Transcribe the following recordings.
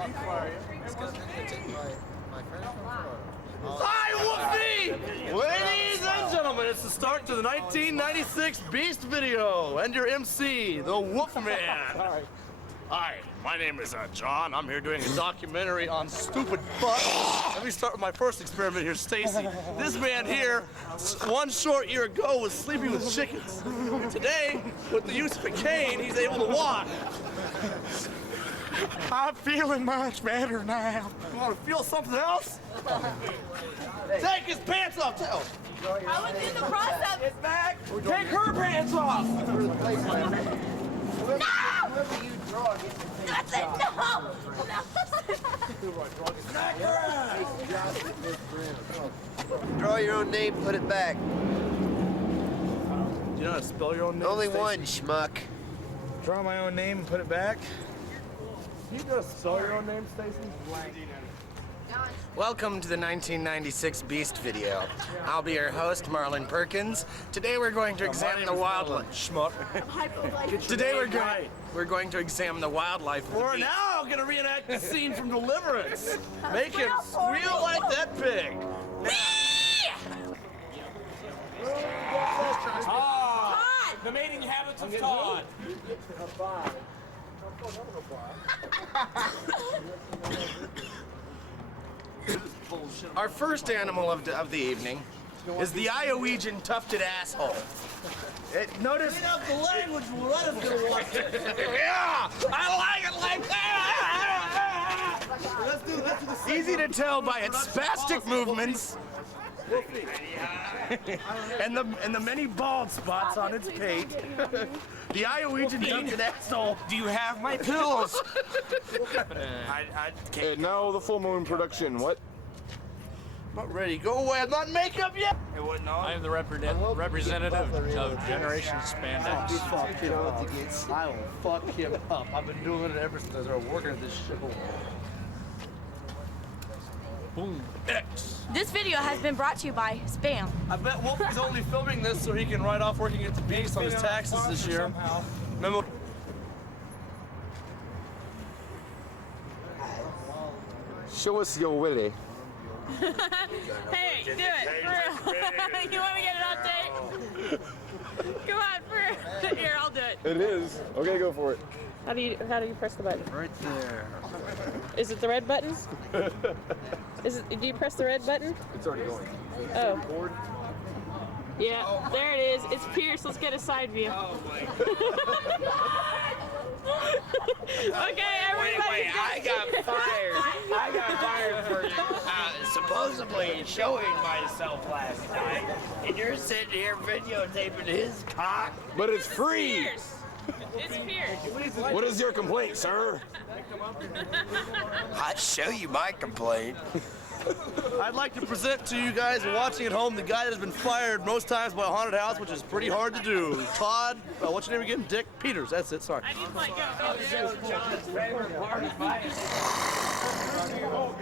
Hi, Whoopsie! Ladies and gentlemen, it's the start to the 1996 Beast video, and your MC, the Wolfman. Hi, my name is John. I'm here doing a documentary on stupid fuck. Let me start with my first experiment here, Stacy. This man here, one short year ago, was sleeping with chickens. Today, with the use of a cane, he's able to walk. I'm feeling much better now. You want to feel something else? Take his pants off, tell him. I was in the process. It's back. Take her pants off. No! That's it, no! Draw your own name, put it back. Do you know how to spell your own name? Only Stacey? one, schmuck. Draw my own name and put it back. You know how to spell your own name, Stacy? Welcome to the 1996 Beast video. I'll be your host, Marlon Perkins. Today we're going to examine the wildlife. Schmuck. Today we're going to examine the wildlife. Of the We're beast. now gonna reenact the scene from Deliverance. Make him squeal like that pig. Todd! The mating habits of Todd. Our first animal of the evening is the Iowegian tufted asshole. Notice. Clean up the language, we'll let us go watch it. Yeah, I like it like that. Let's do the Easy to tell by its spastic movements and the many bald spots on its pate. The Iowegian tufted asshole. Do you have my pills? Now the full moon production. What? Not ready. Go away. I'm not in makeup yet. I am the representative of Generation Spandex. Fuck him up. I will fuck him up. I've been doing it ever since I started working at this shithole. Boom. X. This video has been brought to you by Spam. I bet Wolfie's only filming this so he can write off working at the Beast on his taxes this year. Remember? Show us your willy. Hey, do it, for real. You want to get an update? Come on, for real. Here, I'll do it. It is. Okay, go for it. How do you press the button? Right there. Is it the red button? Do you press the red button? It's already going. Oh. Yeah, there it is. It's Pierce. Let's get a side view. Okay, everybody. Wait, I got fired. I got fired for supposedly showing myself last night, and you're sitting here videotaping his cock. But it's free. Pierce. It's Pierce. What is your complaint, sir? I'd show you my complaint. I'd like to present to you guys watching at home the guy that has been fired most times by a haunted house, which is pretty hard to do. Todd, what's your name again? Dick Peters. That's it. Sorry. I need my go.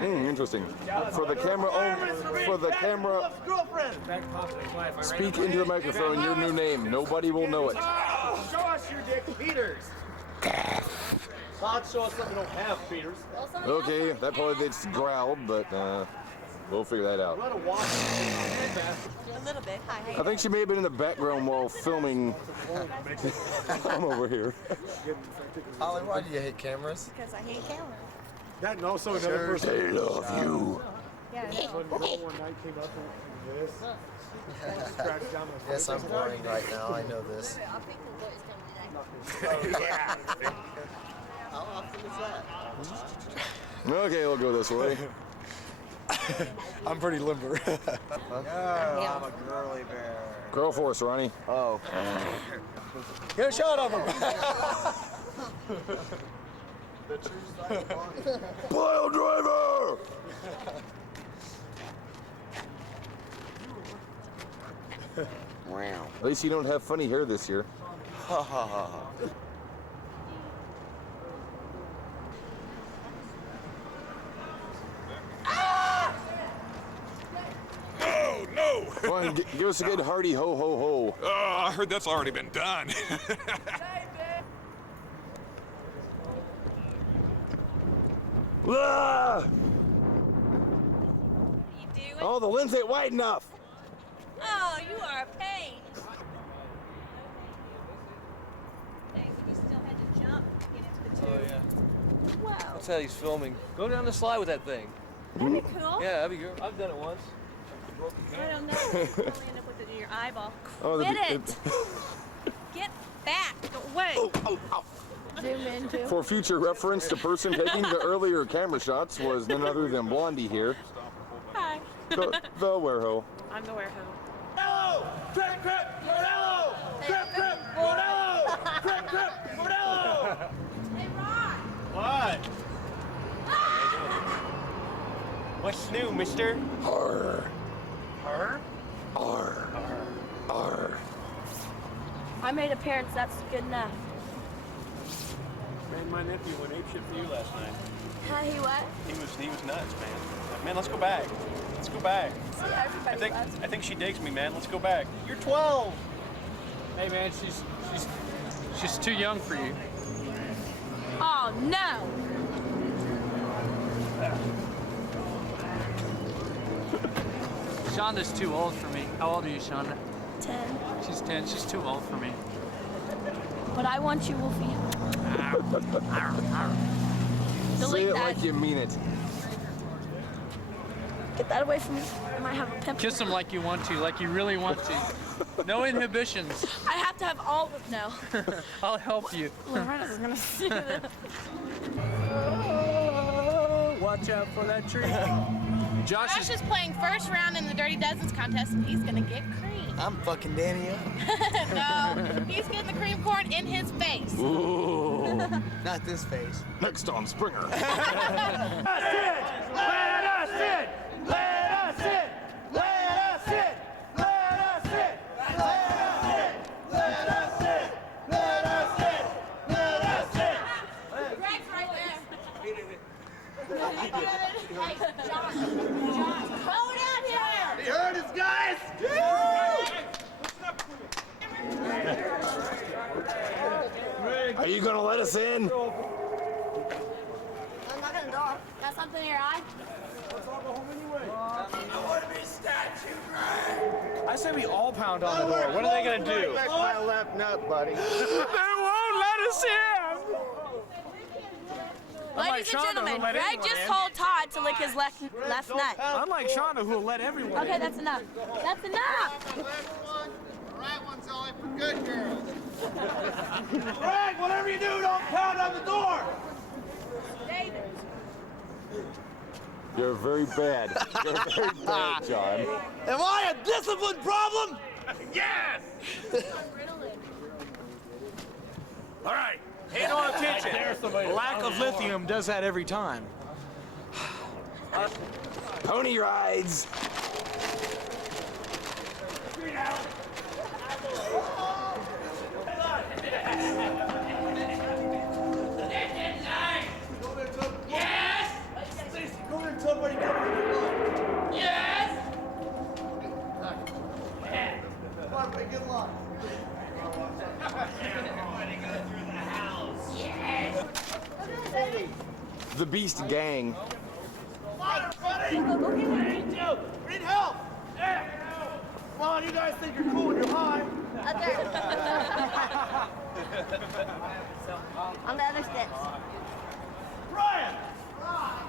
Interesting. For the camera, Girlfriend. speak into the microphone your new name. Nobody will know it. Show us your Dick Peters. Todd, show us something we don't have, Peters. Okay, that probably did growl, but we'll figure that out. A little bit. Hi. I think she may have been in the background while filming. I'm over here. Holly, why do you hate cameras? Because I hate cameras. That and also another person. They love you. Yeah. When one night came up and this. Scratched down my Yes, I'm boring right now. I know this. How often is that? Okay, we'll go this way. I'm pretty limber. I'm a girly bear. Girl force, Ronnie. Oh. Get a shot of him. Pile driver! Wow. At least you don't have funny hair this year. Ha ha ha. Oh, no! Come on, give us a good hearty ho ho ho. Oh, I heard that's already been done. Ah! You do it? Oh, the lens ain't wide enough. Oh, you are a pain. Dang, but you still had to jump to get into the tube. Oh, yeah. Wow. That's how he's filming. Go down the slide with that thing. That'd be cool. Yeah, that'd be good. I've done it once. I don't know. You'll probably end up with it in your eyeball. Oh, Quit it. Get back. Go away. Zoom in too. For future reference, the person taking the earlier camera shots was none other than Blondie here, Hi. the wereho. I'm the warehouse. Mordello! Crip, crip, Mordello! Crip, crip, Mordello! Crip, crip, Mordello! Hey, Ron. What? What's new, mister? Arr, Her? arr, arr. I made a appearance. That's good enough. Man, my nephew went apeshit for you last night. He what? He was nuts, man. Man, let's go back. Let's go back. Everybody loves I think she digs me, man. Let's go back. You're 12. Hey man, she's too young for you. Oh no! Shonda's too old for me. How old are you, Shonda? 10. She's 10. She's too old for me. But I want you, Wolfie. Say Delete it that. like you mean it. Get that away from me. I might have a pimple. Kiss him like you want to, like you really want to. No inhibitions. I have to have all of no. I'll help you. Loretta's gonna see this. Watch out for that tree. Josh Josh is playing first round in the Dirty Dozens contest, and he's gonna get cream. I'm fucking Danny up. No, he's getting the cream corn in his face. Ooh. Not this face. Next on Springer. Let us in! Let us in! Let us in! Let us in! Let us in! Let us in! Let us in! Let us in! Greg's right there. Hey, Josh, go down here. You heard us, guys? Are you gonna let us in? I'm knocking the door. Got something in your eye? I say we all pound on the door. What are they gonna do? That's my left nut, buddy. They won't let us in. Ladies and gentlemen, Greg just told Todd to lick his left nut. Unlike Shonda, who will let everyone Okay, that's enough. That's enough. The right one's only for good girls. Greg, whatever you do, don't pound on the door! David. You're very bad. You're very bad, John. Am I a discipline problem? Yes! All right, pay no attention. Lack of lithium does that every time. Pony rides. Yes! Stacy, go in and tell everybody to come in. Yes! Come on, everybody, get in line. The Beast Gang. Come on, everybody! We need you! We need help! Yeah. Come on, you guys think you're cool when you're high. On the other steps. Brian! Come on!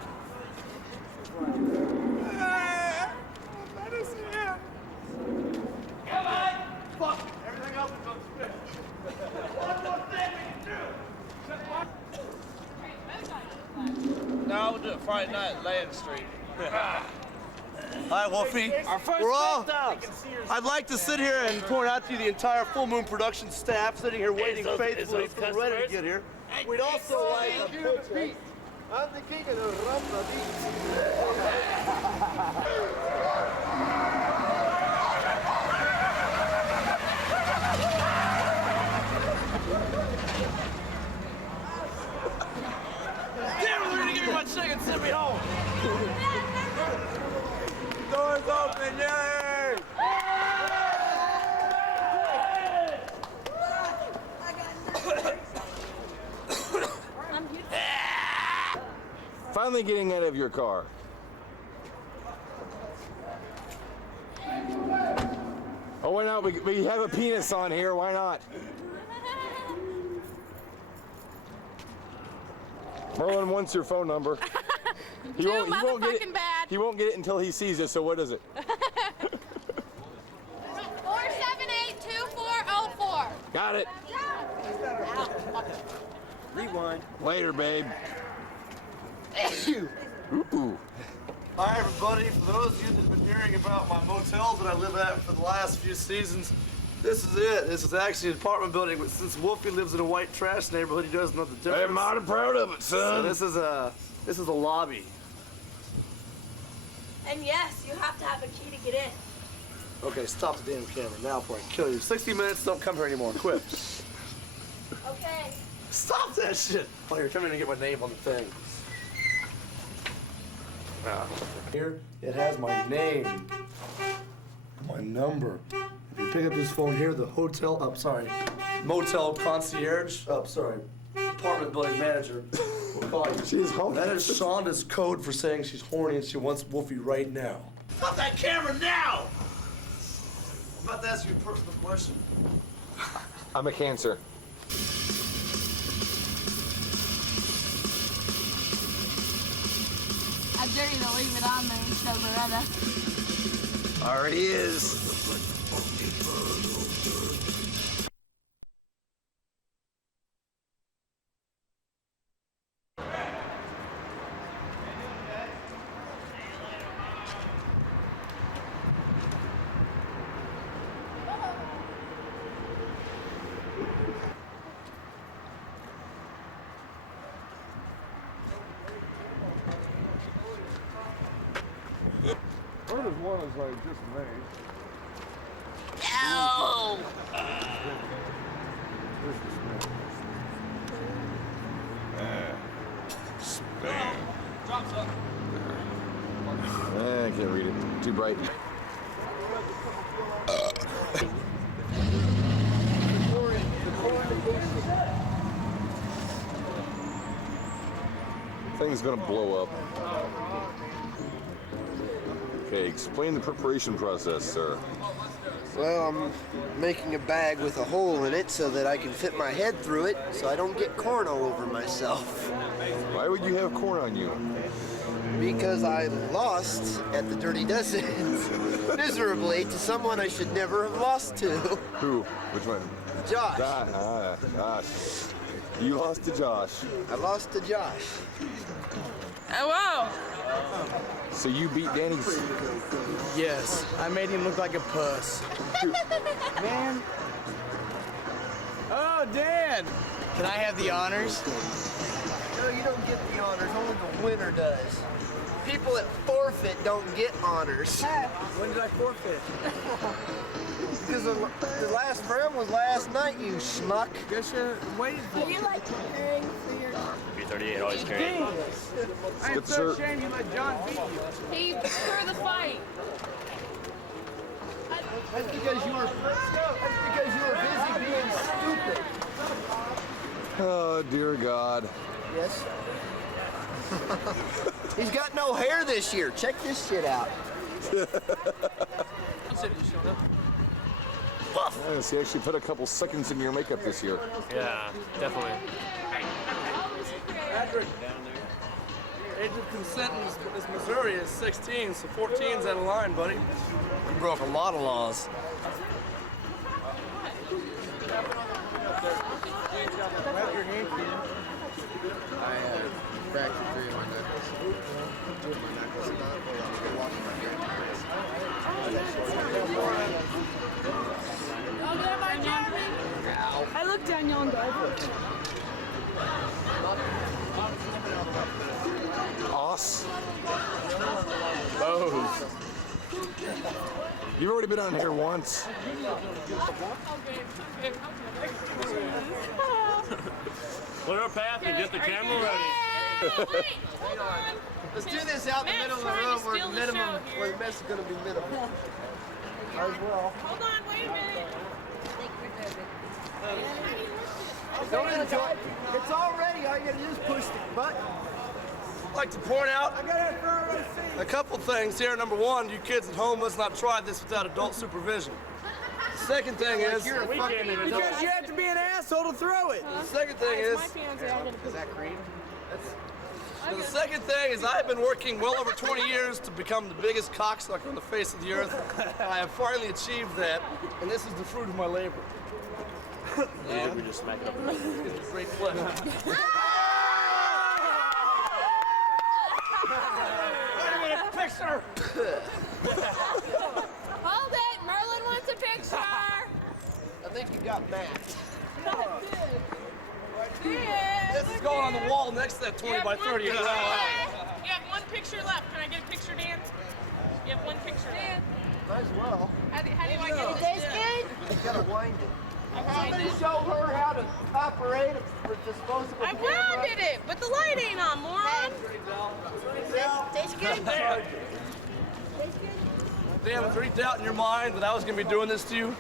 Fuck! Everything else is on spin. One more thing we can do! No, we'll do it Friday night at Land Street. All right, Wolfie. We're all. I'd like to sit here and point out to you the entire Full Moon production staff sitting here waiting faithfully for LaRetta to get here. We'd also like a picture. I'm the king of the rumba Damn, LaRetta, give me my check and send me home. Doors open, yay! Finally getting out of your car. Oh, why not? We have a penis on here. Why not? Merlin wants your phone number. He Too won't get it. motherfucking bad. He won't get it until he sees it. So what is it? 478-2404. Got it. Rewind. Later, babe. Ooh. Hi, everybody. For those of you that have been hearing about my motels that I live at for the last few seasons, this is it. This is actually an apartment building, but since Wolfie lives in a white trash neighborhood, he doesn't know the difference. I'm mighty proud of it, son. So this is a lobby. And yes, you have to have a key to get in. Okay, stop the damn camera now before I kill you. 60 minutes, don't come here anymore. Quit. Okay. Stop that shit. Oh, you're coming to get my name on the thing. Here, it has my name, my number. If you pick up this phone here, the motel concierge, apartment building manager will call you. She's home. That is Shonda's code for saying she's horny and she wants Wolfie right now. Stop that camera now! I'm about to ask you a personal question. I'm a Cancer. I dare you to leave it on there and show LaRetta. Already is. What if one is like just made? I can't read it. Too bright. Thing's gonna blow up. Okay, explain the preparation process, sir. Well, I'm making a bag with a hole in it so that I can fit my head through it so I don't get corn all over myself. Why would you have corn on you? Because I lost at the Dirty Dozen miserably to someone I should never have lost to. Who? Which one? Josh. Josh. You lost to Josh. I lost to Josh. Oh, wow. So you beat Danny's. Yes, I made him look like a puss. Man. Oh, Dan. Can I have the honors? No, you don't get the honors. Only the winner does. People that forfeit don't get honors. When did I forfeit? Because the last round was last night, you schmuck. Guess you're waiting for Do you like preparing for your... B38 always carrying. I'm so ashamed you let John beat you. He for the fight. That's because you were busy being stupid. Oh, dear God. Yes. He's got no hair this year. Check this shit out. Yes, he actually put a couple seconds in your makeup this year. Yeah, definitely. Patrick, age of consent in this Missouri is 16, so 14's out of line, buddy. You broke a lot of laws. I fractured 3 of my knuckles. 2 of my knuckles. I look Daniel and go. Os. Both. You've already been on here once. Clear a path and get the camera ready. Let's do this out in the middle of the room where the mess is going to be minimal. Might as well. Hold on, wait a minute. Don't enjoy it. It's all ready. All you got to do is push the button. I'd like to point out a couple things here. Number one, you kids at home must not try this without adult supervision. The second thing is... Because you have to be an asshole to throw it. The second thing is... Is that Creed? The second thing is I've been working well over 20 years to become the biggest cocksucker on the face of the earth. I have finally achieved that, and this is the fruit of my labor. Yeah, we just smack it up. It's a great pleasure. Wait a picture! Hold it! Merlin wants a picture! I think you got Matt. This is going on the wall next to that 20 by 30. You have one picture left. Can I get a picture, Dan? You have one picture. Dan. Might as well. How do you want to get it? You gotta wind it. Somebody show her how to operate a disposable I camera. rounded it, but the light ain't on, moron. Tastes good. Dan, was there any doubt in your mind that I was going to be doing this to you?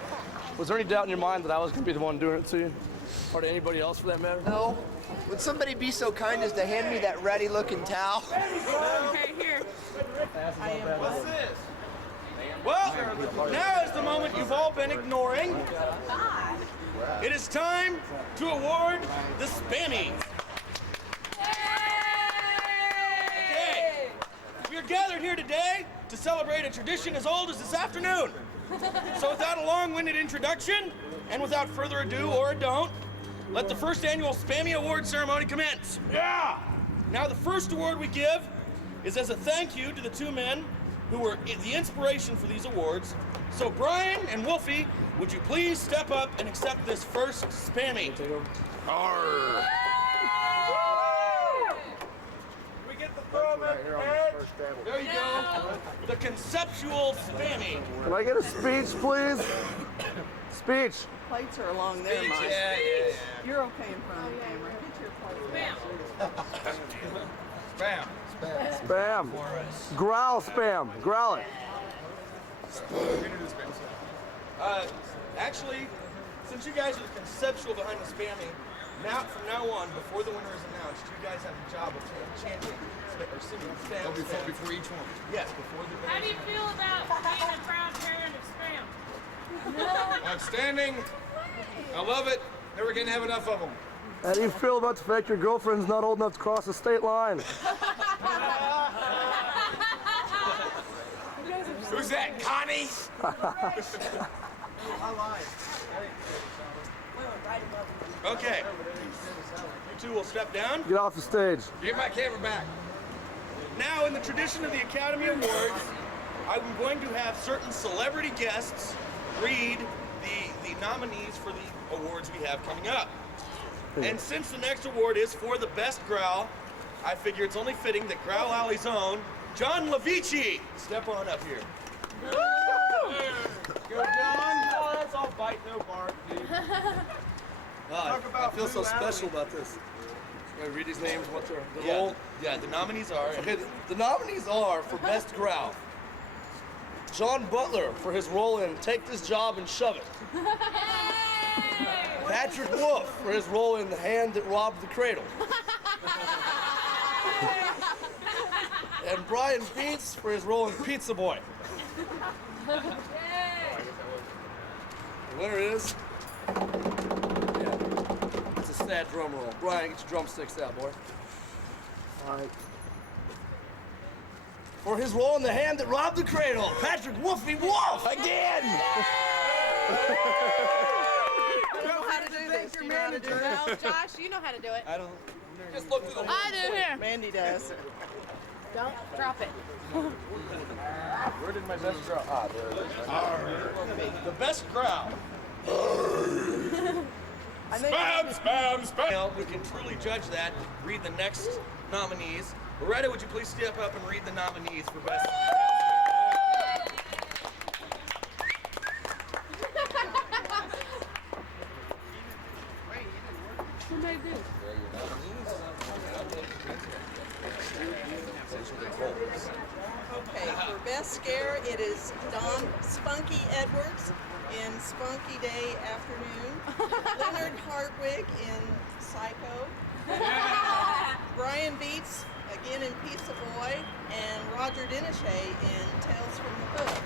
Was there any doubt in your mind that I was going to be the one doing it to you? Or to anybody else for that matter? No. Would somebody be so kind as to hand me that ratty-looking towel? Okay, here. What's this? Well, now is the moment you've all been ignoring. It is time to award the Spammies. Okay. We are gathered here today to celebrate a tradition as old as this afternoon. So without a long-winded introduction, and without further ado or a don't, let the first annual Spammy Award ceremony commence. Yeah! Now the first award we give is as a thank you to the two men who were the inspiration for these awards. So Brian and Wolfie, would you please step up and accept this first Spammy? Arr. We get the throw right here on the first table. There you go. The conceptual Spammy. Can I get a speech, please? Speech. Plates are along there, Mike. Yeah. You're okay in front of the camera. Get your plate. Bam. Spam. Growl spam. Growl it. Actually, since you guys are the conceptual behind the Spammy, from now on, before the winner is announced, you guys have the job of chanting or singing spam. Before each one. Yes, before the winner. How do you feel about being a proud parent of spam? Outstanding. I love it. Never gonna have enough of them. How do you feel about the fact your girlfriend's not old enough to cross the state line? Who's that, Connie? Okay. You two will step down. Get off the stage. Get my camera back. Now, in the tradition of the Academy Awards, I'm going to have certain celebrity guests read the nominees for the awards we have coming up. And since the next award is for the best growl, I figure it's only fitting that Growl Alley's own John Lavici step on up here. Go, John. Oh, that's all bite, no bark, dude. I feel so special about this. Can I read these names? What's their role? Yeah, the nominees are. Okay, the nominees are for Best Growl. John Butler for his role in Take This Job and Shove It. Patrick Wolf for his role in The Hand That Robbed the Cradle. And Brian Beats for his role in Pizza Boy. The winner is... Yeah, it's a sad drum roll. Brian, get your drumsticks out, boy. All right. For his role in The Hand That Robbed the Cradle, Patrick Wolfie Wolf again! You know how to do this. You know how to do Well, Josh, you know how to do it. I don't. Just look through the I do here. Mandy does. Don't drop it. Where did my best growl? Ah, there it is. The best growl. Spam. We can truly judge that. Read the next nominees. LaRetta, would you please step up and read the nominees for best? Okay, for Best Scare, it is Don Spunky Edwards in Spunky Day Afternoon, Leonard Hartwig in Psycho, Brian Beats again in Roger Dinashay in Tales from the Hood.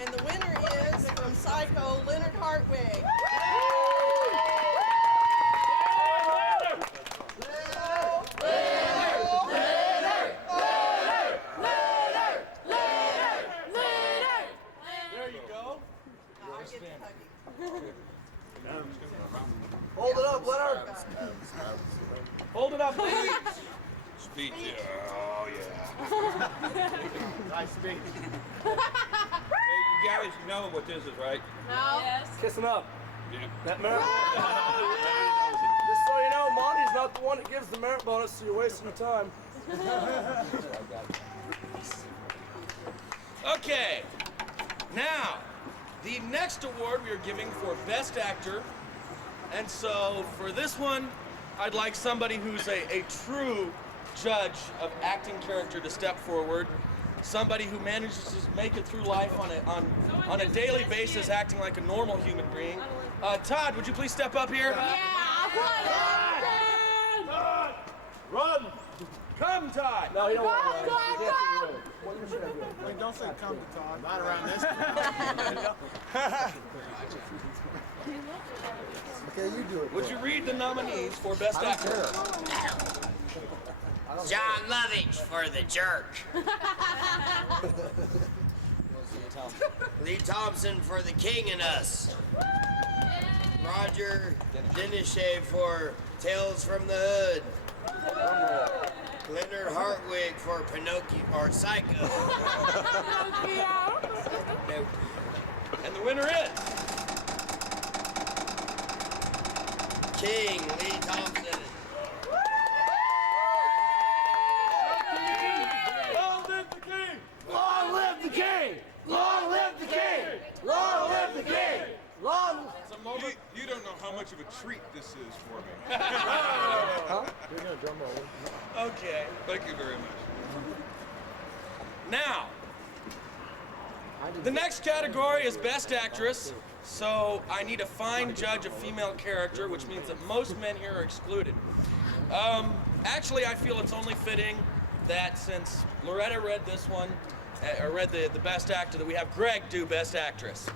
And the winner is from Psycho, Leonard Hartwig. Hold it up, Leonard. Hold it up, please. Speech. Oh, yeah. Nice speech. Hey, you guys know what this is, right? No. Yes. Kissing up. Yeah. That merit. Just so you know, Monty's not the one that gives the merit bonus, so you're wasting your time. Okay. Now, the next award we are giving for Best Actor. And so for this one, I'd like somebody who's a true judge of acting character to step forward. Somebody who manages to make it through life on a daily basis, acting like a normal human being. Todd, would you please step up here? Todd! Run! Come, Todd! No, you don't want to run. Wait, don't say come to Todd. Not around this time. Okay, you do it. Would you read the nominees for Best Actor? John Lovitch for The Jerk. Lee Thompson for The King and Us. Roger Dinashay for Tales from the Hood. Leonard Hartwig for Pinocchio or Psycho. Nope. And the winner is King Lee Thompson. Long live the king! Long live the king! Long live the king! Long live the king! Long. You don't know how much of a treat this is for me. Huh? You're gonna drum roll. okay. Thank you very much. Now, the next category is Best Actress. So I need a fine judge of female character, which means that most men here are excluded. Actually, I feel it's only fitting that since LaRetta read this one, or read the Best Actor, that we have Greg do Best Actress.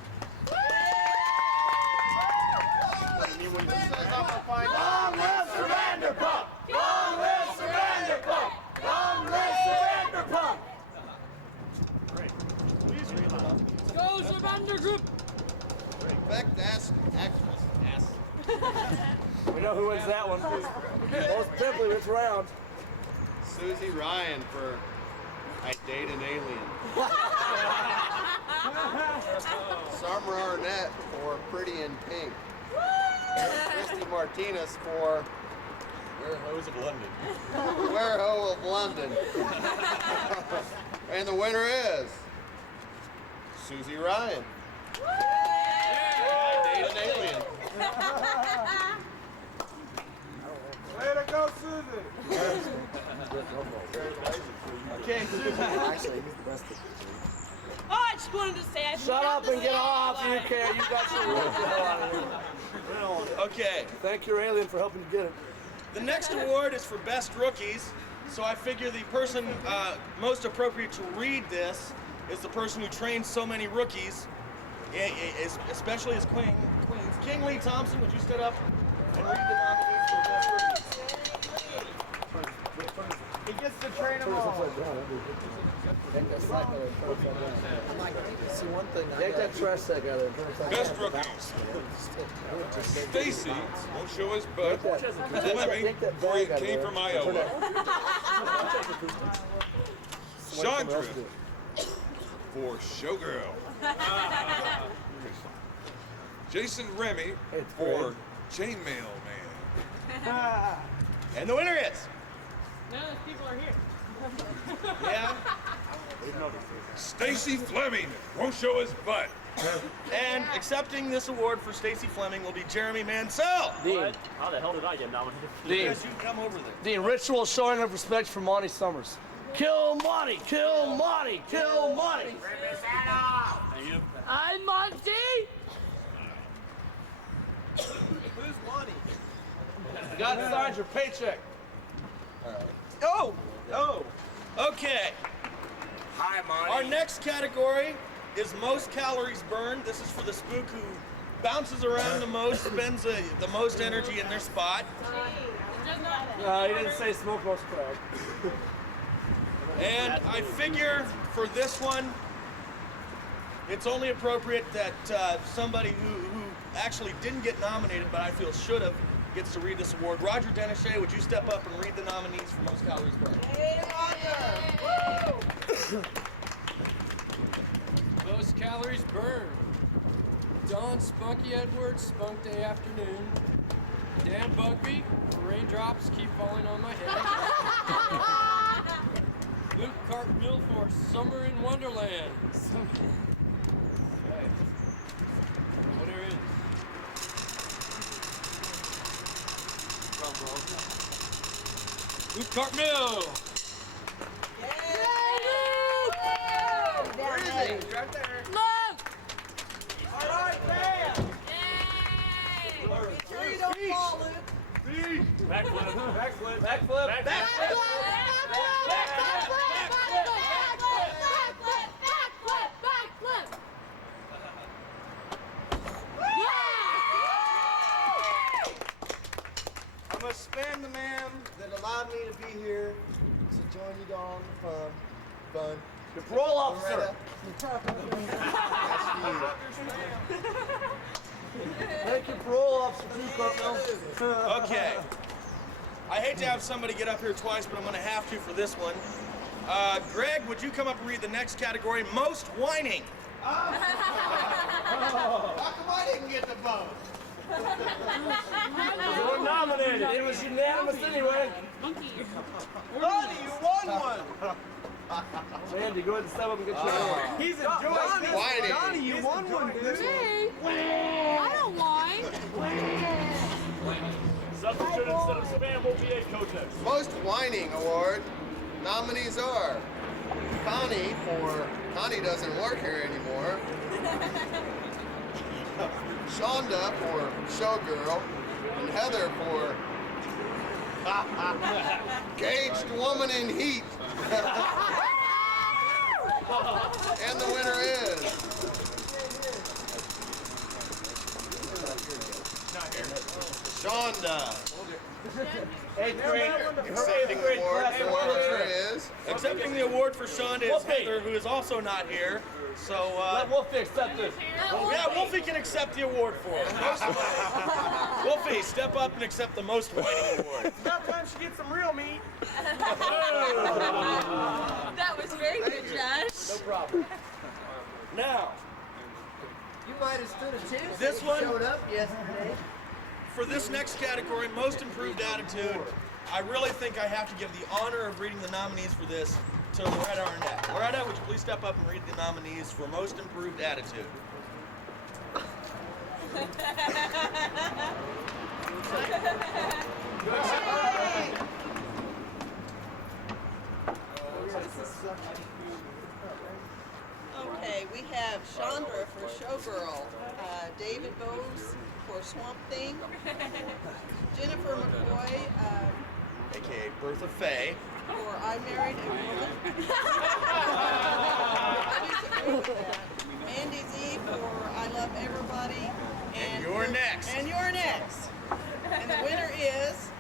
Long live Surrender Pump! Long live Surrender Pump! Long live Surrender Pump! Go Surrender Group. Best actress. We know who wins that one. Most pimply this round. Susie Ryan for I Date an Alien. Summer Arnett for Pretty in Pink. Christy Martinez for Werehoes of London. Wereho of London. And the winner is Susie Ryan. I Date an Alien. Way to go, Susan! Okay, Susan. Actually, he's the best. Oh, I just wanted to say I Shut up and get off, you care. You got some rules. Okay. Thank your alien for helping you get it. The next award is for Best Rookies. So I figure the person most appropriate to read this is the person who trained so many rookies, especially as queens. King Lee Thompson, would you stand up and read the nominees for Best Rookies? He gets to train them all. See one thing. Take that trash sack out of there. Best rookies. Stacy won't show his butt. Fleming for He Came from Iowa. Chandra for Showgirl. Jason Remy for Chainmail Man. And the winner is. None of those people are here. Yeah. Stacy Fleming won't show his butt. And accepting this award for Stacy Fleming will be Jeremy Mansell. Dean. How the hell did I get nominated? Dean. Because you come over there. Dean, ritual showing of respect for Monty Summers. Kill Monty! Kill Monty! Kill Monty! I'm Monty. Who's Monty? You got to sign your paycheck. Oh! Okay. Hi, Monty. Our next category is most calories burned. This is for the spook who bounces around the most, spends the most energy in their spot. He didn't say smoke most crack. And I figure for this one, it's only appropriate that somebody who actually didn't get nominated, but I feel should have, gets to read this award. Roger Dennishay, would you step up and read the nominees for most calories burned? Hey, Roger! Woo! Most calories burned. Don Spunky Edwards, Spunk Day Afternoon. Dan Bugby, Raindrops Keep Falling on My Head. Luke Cartmill for Summer in Wonderland. Winner is Luke Cartmill. Where is it? Right there. Look! All right, bam! Yay! Be sure you don't fall, Luke. Backflip. I must spend the man that allowed me to be here to join you all in the fun. The parole officer. Thank you, parole officer, too, Cartmill. Okay. I hate to have somebody get up here twice, but I'm going to have to for this one. Greg, would you come up and read the next category, most whining? How come I didn't get the vote? You were nominated. It was unanimous anyway. Donnie, you won one. Andy, go ahead and step up and get your award. He's enjoying this. Whining. Donnie, you won one, dude. I don't whine. Substitute instead of spam will be a contest. Most whining award nominees are Connie for Connie doesn't work here anymore. Shonda for Showgirl, and Heather for Caged Woman in Heat. And the winner is Shonda. Eighth grade. Accepting the award for the winner is Accepting the award for Shonda is Heather, who is also not here. So, Let Wolfie accept this. yeah, Wolfie can accept the award for it. Wolfie, step up and accept the most whining award. about time she gets some real meat. That was very good, Josh. No problem. Now, You might have stood a chance This if you one- showed up yesterday. for this next category, most improved attitude, I really think I have to give the honor of reading the nominees for this to LaRetta Arnett. LaRetta, would you please step up and read the nominees for most improved attitude? Okay, we have Chandra for Showgirl, David Bowes for Swamp Thing, Jennifer McCoy AKA Bertha Faye. for I Married a Woman, Andy Z for I Love Everybody, And you're next. And you're next. And the winner is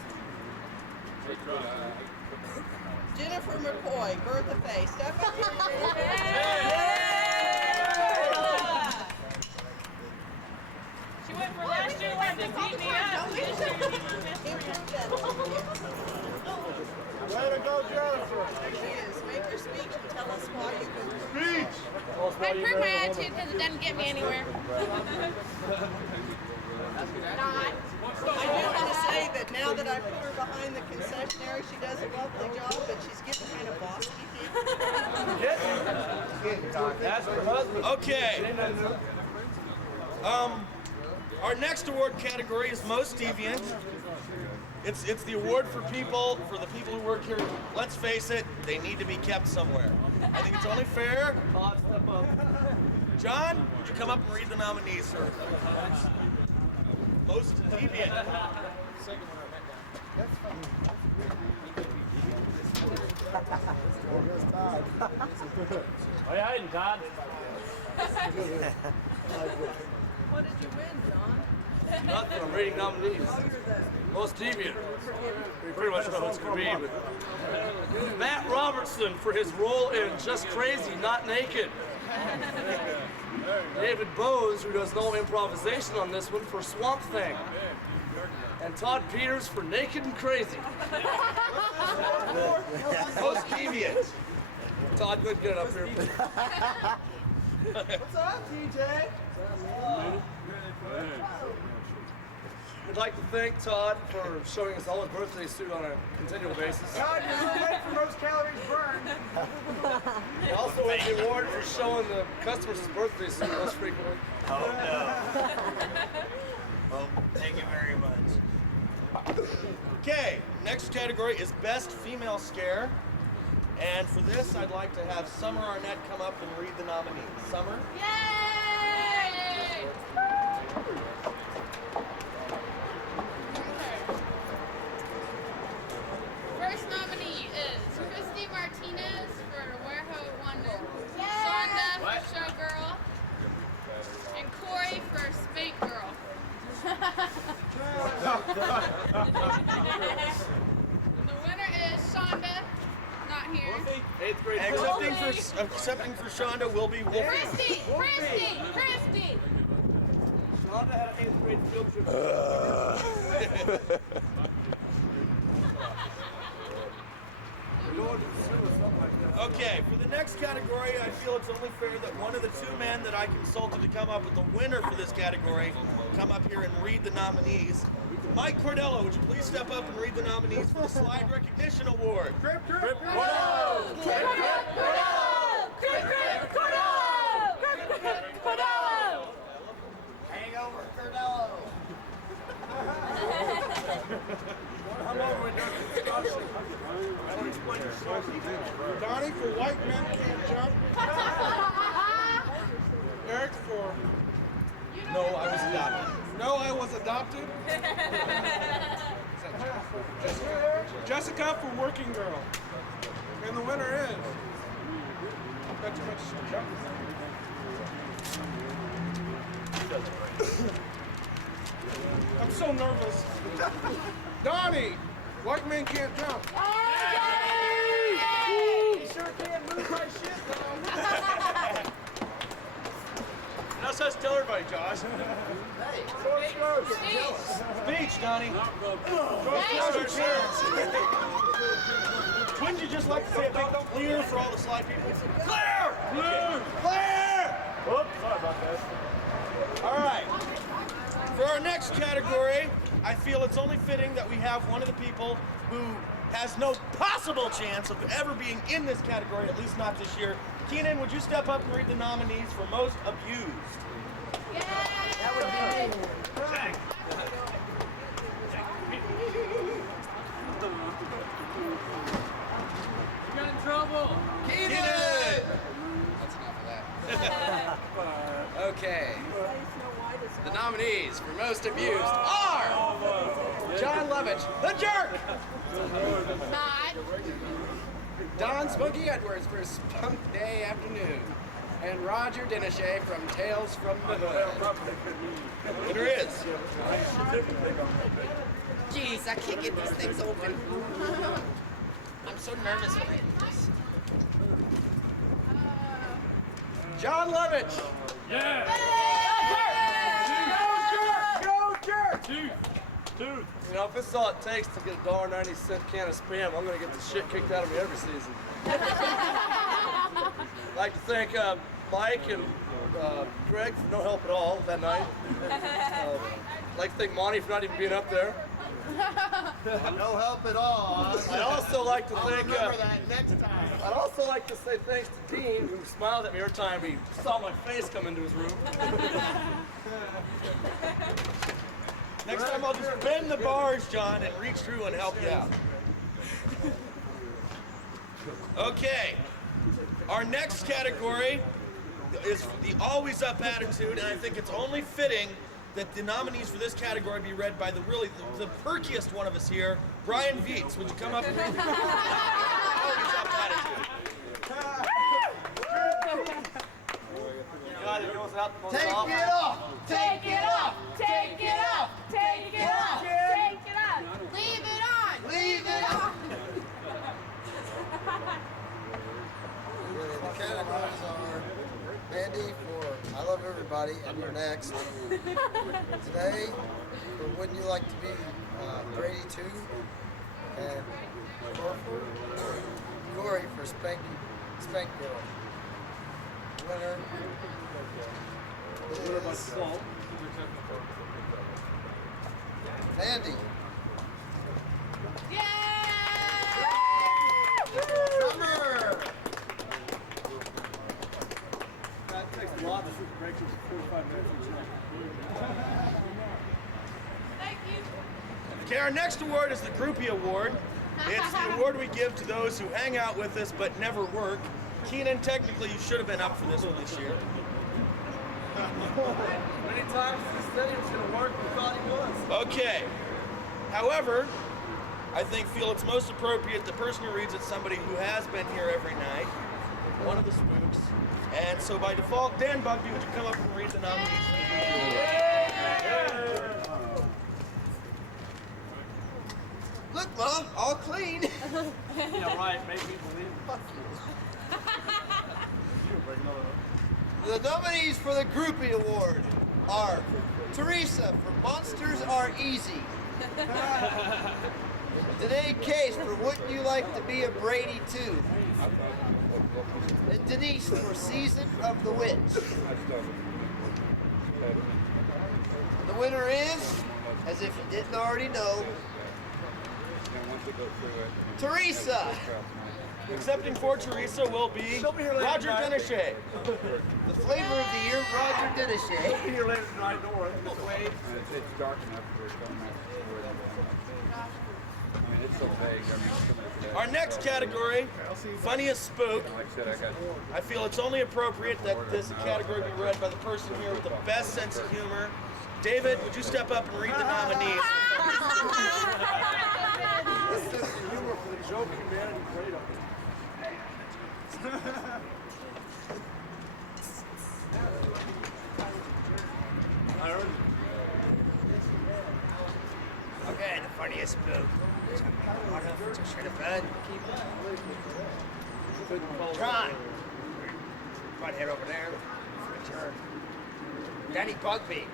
Jennifer McCoy, Bertha Faye. Step up here. She went for last year and beat me up. Way to go, Jennifer. There she is. Make your speech and tell us why you can. Speech. I prove my attitude because it doesn't get me anywhere. I do want to say that now that I put her behind the concessionary, she does a lovely job, but she's getting kind of bossy. That's her husband. Okay. Our next award category is most deviant. It's the award for the people who work here. Let's face it, they need to be kept somewhere. I think it's only fair. John, would you come up and read the nominees for most deviant? Are you hiding, Todd? What did you win, John? Nothing. I'm reading nominees. Most deviant. We pretty much know who it's going to be. But Matt Robertson for his role in Just Crazy, Not Naked. David Bowes, who does no improvisation on this one, for Swamp Thing. And Todd Peters for Naked and Crazy. Most deviant. Todd, good, get it up here. What's up, TJ? We'd like to thank Todd for showing us all his birthday suit on a continual basis. Todd, you're away from those calories burned. He also wins the award for showing the customers his birthday suit most frequently. Oh no. Well, thank you very much. Okay, next category is Best Female Scare. And for this, I'd like to have Summer Arnett come up and read the nominees. Summer? Yay! First nominee is Christy Martinez for Warehouse Wonder, Sonda for Showgirl, and Corey for Spank Girl. And the winner is Shonda, not here. 8th grade. Accepting for Shonda will be Wolfie. Christy! Shonda had an 8th grade field trip. Okay, for the next category, I feel it's only fair that one of the two men that I consulted to come up with the winner for this category come up here and read the nominees. Mike Cordello, would you please step up and read the nominees for the Slide Recognition Award? Crip, Cordello! Hangover Cordello. Donnie for White Men Can't Jump. Eric for No, I was adopted. No, I Was Adopted. Jessica for Working Girl. And the winner is. Not too much jump. I'm so nervous. Donnie, White Men Can't Jump. You sure can't move my shit, though. That's us tell everybody, Josh. Speech, Donnie. Wouldn't you just like to say a big clear for all the slide people? Clear! Clear! Clear! Oops, sorry about that. All right. For our next category, I feel it's only fitting that we have one of the people who has no possible chance of ever being in this category, at least not this year. Keenan, would you step up and read the nominees for Most Abused? That would be me. You got in trouble. Keenan! That's enough of that. Okay. The nominees for Most Abused are John Lovitch, the jerk! Todd. Don Spunky Edwards for Spunk Day Afternoon, and Roger Dinashay from Tales from the Hood. Winner is. Jeez, I can't get these things open. I'm so nervous when I do this. John Lovitch! Yeah! Go jerk! Dude. You know, if it's all it takes to get a $1.90 can of Spam, I'm going to get the shit kicked out of me every season. I'd like to thank Mike and Greg for no help at all that night. I'd like to thank Monty for not even being up there. No help at all. I'd also like to thank. Remember that next time. I'd also like to say thanks to Dean, who smiled at me every time he saw my face come into his room. Next time I'll just bend the bars, John, and reach through and help you out. Okay. Our next category is the always up attitude, and I think it's only fitting that the nominees for this category be read by the perkiest one of us here, Brian Vietz. Would you come up and read the Take it off! Take it off! Take it off! Take it off! Take it off! Leave it on! Leave it on! The categories are Mandy for I Love Everybody, and you're next. Today, for Wouldn't You Like to Be Brady 2, and Corey for Spank Girl. Winner is Mandy. Summer! That takes a lot to break 45 minutes each night. Thank you. Okay, our next award is the Groupie Award. It's the award we give to those who hang out with us but never work. Keenan, technically you should have been up for this one this year. Many times he said he was going to work, we thought he was. Okay. However, I feel it's most appropriate the person who reads it's somebody who has been here every night, one of the spooks. And so by default, Dan Bugby, would you come up and read the nominees? Look, Ma, all clean. Yeah, right. Make me believe. The nominees for the Groupie Award are Teresa for Monsters Are Easy. Today Case for Wouldn't You Like to Be a Brady 2. And Denise for Season of the Witch. The winner is, as if you didn't already know, Teresa. Accepting for Teresa will be Roger Dennishay. The flavor of the year, Roger Dennishay. He'll be here later tonight, don't worry. Just wait. It's dark enough for something. I mean, it's so vague. Our next category, Funniest Spook. Like I said, I feel it's only appropriate that this category be read by the person here with the best sense of humor. David, would you step up and read the nominees? Humor for the joke humanity played on it. Okay, the funniest spook. Tron. Right head over there. Return. Danny Bugby.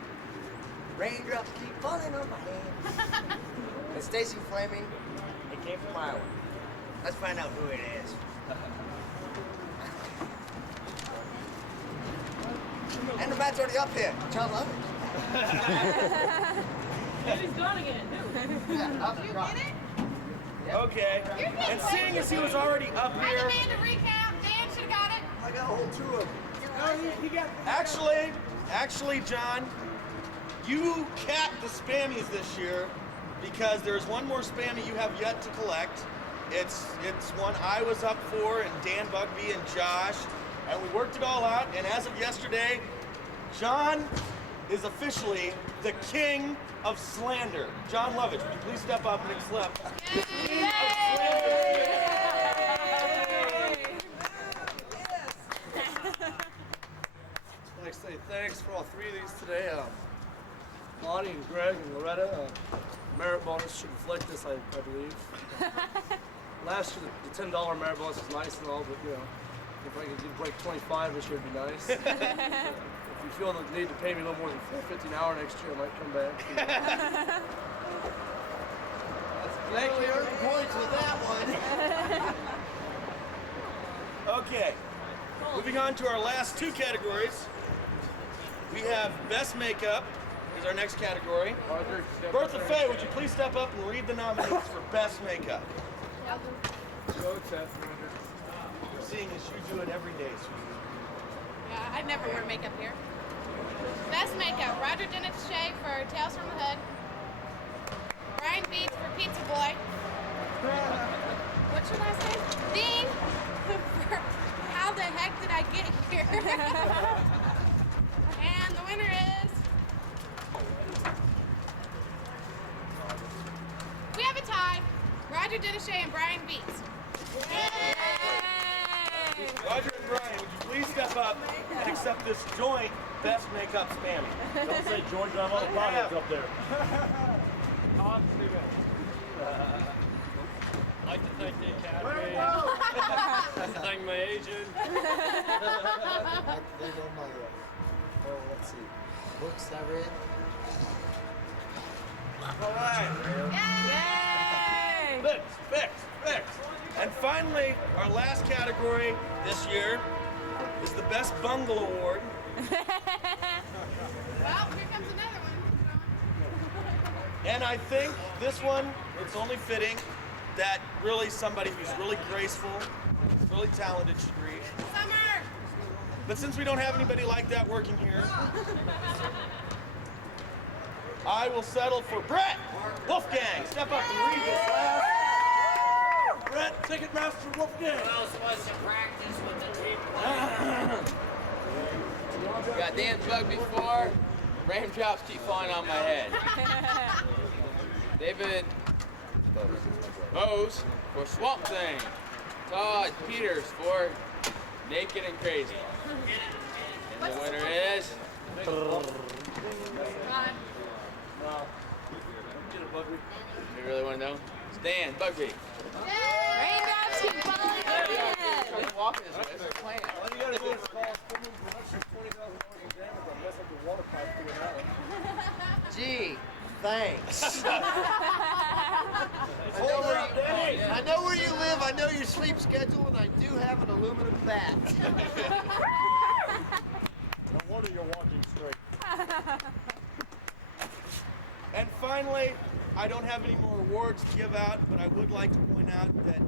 Raindrops keep falling on my head. And Stacy Fleming. It came from Iowa. Let's find out who it is. And the mat's already up here. John Lovett. He's gone again. Okay. And seeing as he was already up I here, demand a recount. Dan should have got it. I got a whole two of them. actually, John, you capped the spammies this year because there's one more spammy you have yet to collect. It's one I was up for, and Dan Bugby and Josh, and we worked it all out. And as of yesterday, John is officially the king of slander. John Lovett, would you please step up and accept? I'd like to say thanks for all three of these today. Lonnie and Greg and Loretta. Merit bonus should reflect this, I believe. Last year, the $10 merit bonus was nice and all, but you know, if I could break 25 this year, it'd be nice. If you feel the need to pay me a little more than $4.50 an hour next year, I might come back. Thank you. Points with that one. Okay, moving on to our last two categories. We have Best Makeup is our next category. Bertha Faye, would you please step up and read the nominees for Best Makeup? Seeing as you do it every day, sweetie. Yeah, I never wear makeup here. Best makeup, Roger Dennishay for Tales from the Hood. Brian Beats for Pizza Boy. What's your last name? Dean for How the Heck Did I Get Here? And the winner is Roger Dennishay and Brian Beats. Roger and Brian, would you please step up and accept this joint best makeup spammy? Don't say joint, I'm all products up there. I'd like to thank the Academy. Thank my agent. Let's see. Books I read. All right. Yay! Fix. And finally, our last category this year is the Best Bungle Award. Well, here comes another one. And I think this one, it's only fitting that really somebody who's really graceful, really talented should read. Summer! But since we don't have anybody like that working here, I will settle for Brett Wolfgang. Step up and read this last. Brett, Ticketmaster Wolfgang. Who else wants to practice with the tape? Got Dan's bug before. Raindrops keep falling on my head. David Bose for Swamp Thing. Todd Peters for Naked and Crazy. And the winner is... You really want to know? It's Dan Bugby. Raindrops keep falling on my head. He's walking this way. It's a plan. All you gotta do is call swimming production $20,000 in damage. I'll mess up the water pipe doing that one. Gee, thanks. I know where you live, I know your sleep schedule, and I do have an aluminum bat. No wonder you're walking straight. And finally, I don't have any more awards to give out, but I would like to point out that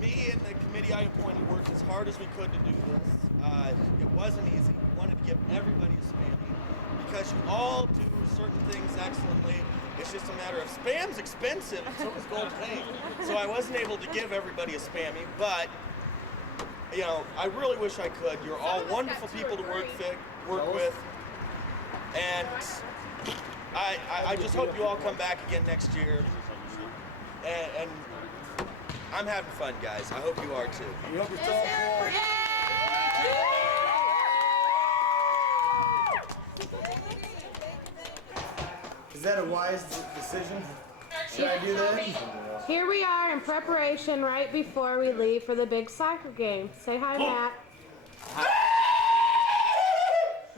me and the committee I appointed worked as hard as we could to do this. It wasn't easy. We wanted to give everybody a spammy because you all do certain things excellently. It's just a matter of spam's expensive, and so is gold paint. So I wasn't able to give everybody a spammy, but you know, I really wish I could. You're all wonderful people to work with, and I just hope you all come back again next year. And I'm having fun, guys. I hope you are too. You hope it's all cool. Is that a wise decision? Should I do that? Here we are in preparation right before we leave for the big soccer game. Say hi, Matt.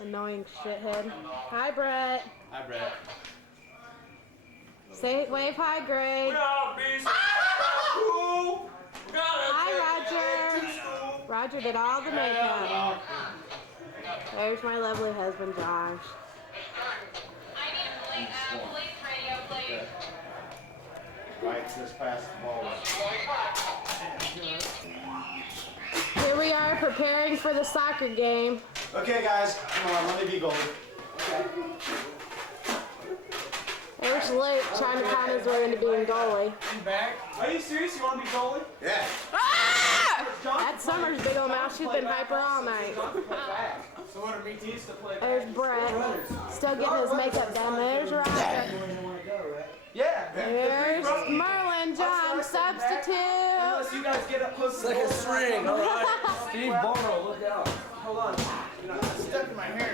Annoying shithead. Hi, Brett. Hi, Brett. Say wave hi, Greg. Hi, Roger. Roger did all the makeup. There's my lovely husband, Josh. Right, just past the ball. Here we are preparing for the soccer game. Okay, guys, come on, let me be goalie. There's Luke trying to find his way into being goalie. You back? Are you serious? You want to be goalie? Yeah. That's Summer's big old mouth. She's been hyper all night. So what are me teams to play? There's Brett, still getting his makeup done. There's Roger. Yeah. There's Merlin John, substitute. Unless you guys get up close to the string, all right. Steve Barrow, look out. Hold on. I'm stuck in my hair.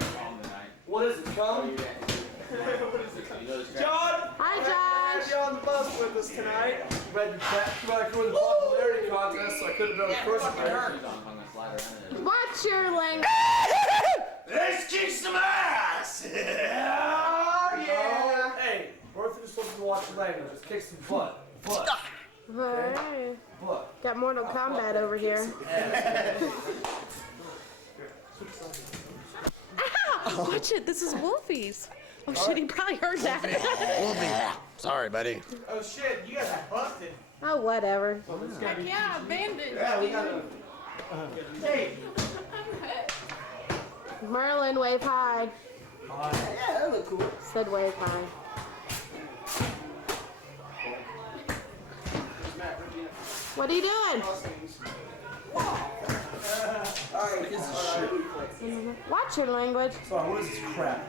What is it, cum? What is it, cum? John! Hi, Josh. You're on the bus with us tonight. Read back to the popularity contest, so I could have done a first player. What's your language? Let's kick some ass! Yeah! Hey, we're supposed to watch the language. Just kick some butt. Alright. Got Mortal Kombat over here. Ow! Watch it. This is Wolfie's. Oh shit, he probably heard that. Wolfie. Sorry, buddy. Oh shit, you guys got busted. Oh, whatever. Heck yeah, bandage. Yeah, we got a... Hey! Merlin, wave hi. Yeah, that look cool. Said wave hi. What are you doing? Watch your language. So, what is this crap?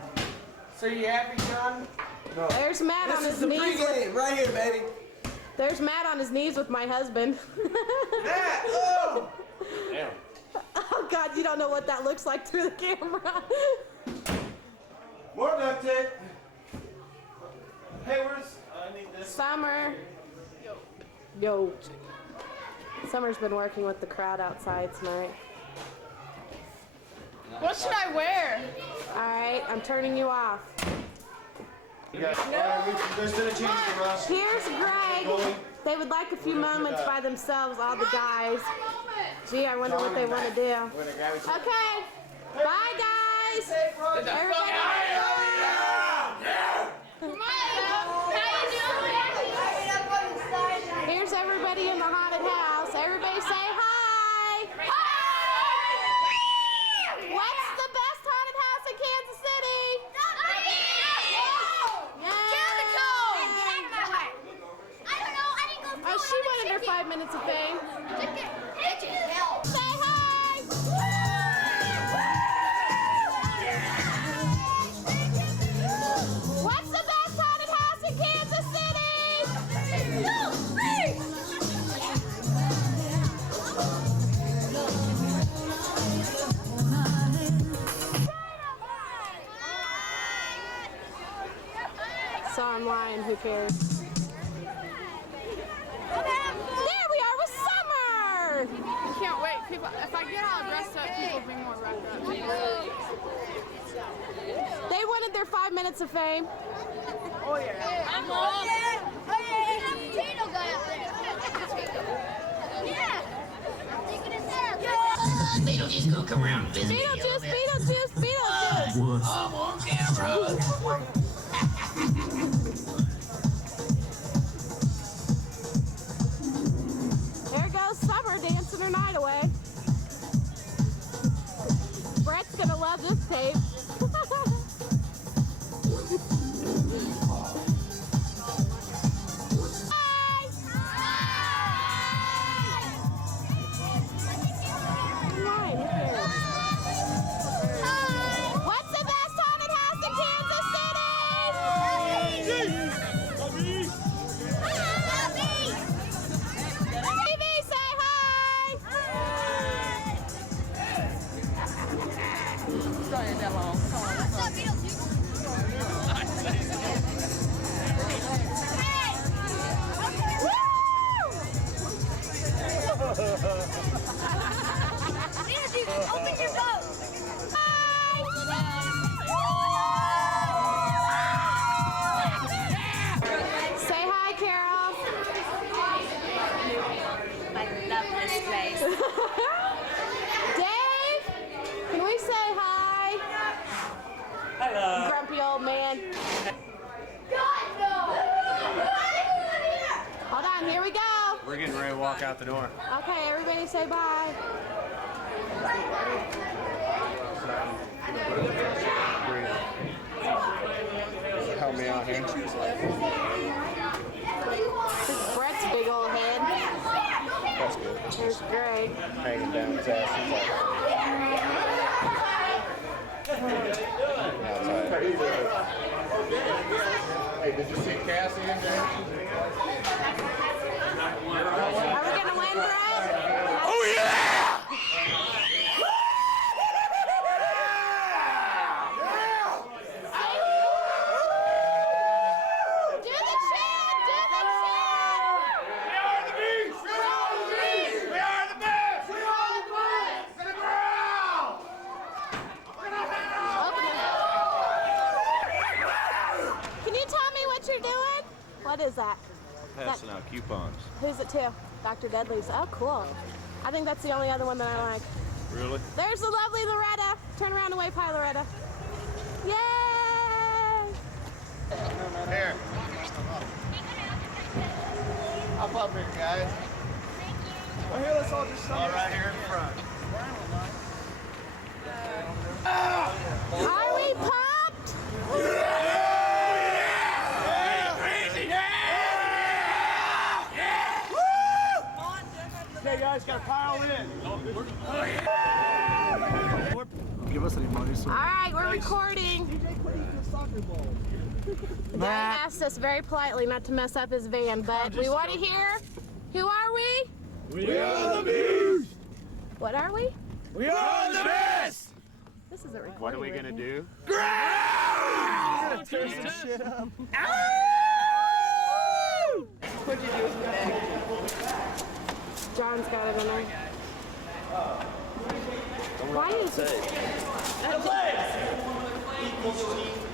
So, you happy, John? No. There's Matt on his knees. Pregame, right here, baby. There's Matt on his knees with my husband. Matt! Oh! Damn. Oh God, you don't know what that looks like through the camera. More duct tape. Hey, I need this. Summer. Yo. Summer's been working with the crowd outside tonight. What should I wear? All right, I'm turning you off. There's been a change for us. Here's Greg. They would like a few moments by themselves, all the guys. Gee, I wonder what they want to do. Okay. Bye, guys. Everybody. Here's everybody in the haunted house. Everybody say hi. What's the best haunted house in Kansas City? Oh, she wanted her 5 minutes of fame. Say hi. What's the best haunted house in Kansas City? So I'm lying, who cares? There we are with Summer! I can't wait. People, if I get all dressed up, people will be more wrapped up. They wanted their 5 minutes of fame. Oh yeah. I'm on. Oh yeah. Potato guy up there. Yeah. Beetlejuice gonna come around and visit me. Beetlejuice. I'm on camera. There goes Summer dancing her night away. Brett's gonna love this tape. What's the best haunted house in Kansas City? TV, say hi. Sorry, that long. What's up, Beetlejuice, open your boat. Say hi, Carol. I love this place. Dave, can we say hi? Hello. Grumpy old man. Hold on, here we go. We're getting ready to walk out the door. Okay, everybody say bye. Help me out here. This is Brett's big old head. That's good. Here's Greg. Hanging down his ass. Hey, did you see Cassie in there? Are we gonna win, Brett? Oh yeah! Do the chant! Do the chant! We are the beast! We are the beast! We are the best! We are the best! In the ground! Can you tell me what you're doing? What is that? Passing out coupons. Who's it to? Dr. Dudley's. Oh, cool. I think that's the only other one that I like. Really? There's the lovely LaRetta. Turn around and wave hi, LaRetta. Yay! Here. Hop up here, guys. Well, here, let's all just All right here in front. Are we pumped? Okay, guys, gotta pile in. Give us any money, All right, we're recording. DJ, please, just talk Matt asked us very politely not to mess up his van, but we want to hear, who are we? We are the Beast! What are we? We are the best! This isn't recording. What are we gonna do? Tear some shit up. What'd you do with the bag? John's got it in there. Why is it?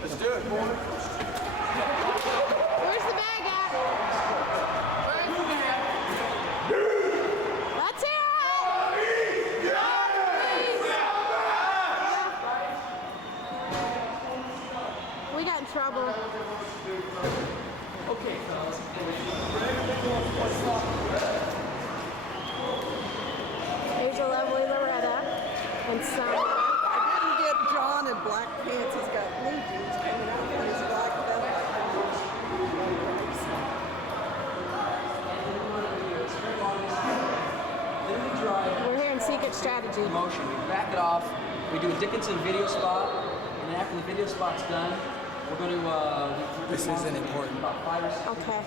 Let's do it, boy. Where's the bag at? Let's hear it! We got in trouble. Okay, fellas. Here's a lovely LaRetta and some. I didn't get John in black pants. He's got blue jeans coming out and his black belt. We're here in Secret Strategy. Motion. We back it off. We do a Dickinson video spot, and then after the video spot's done, we're going to. This isn't important. About 5 or 6. Okay.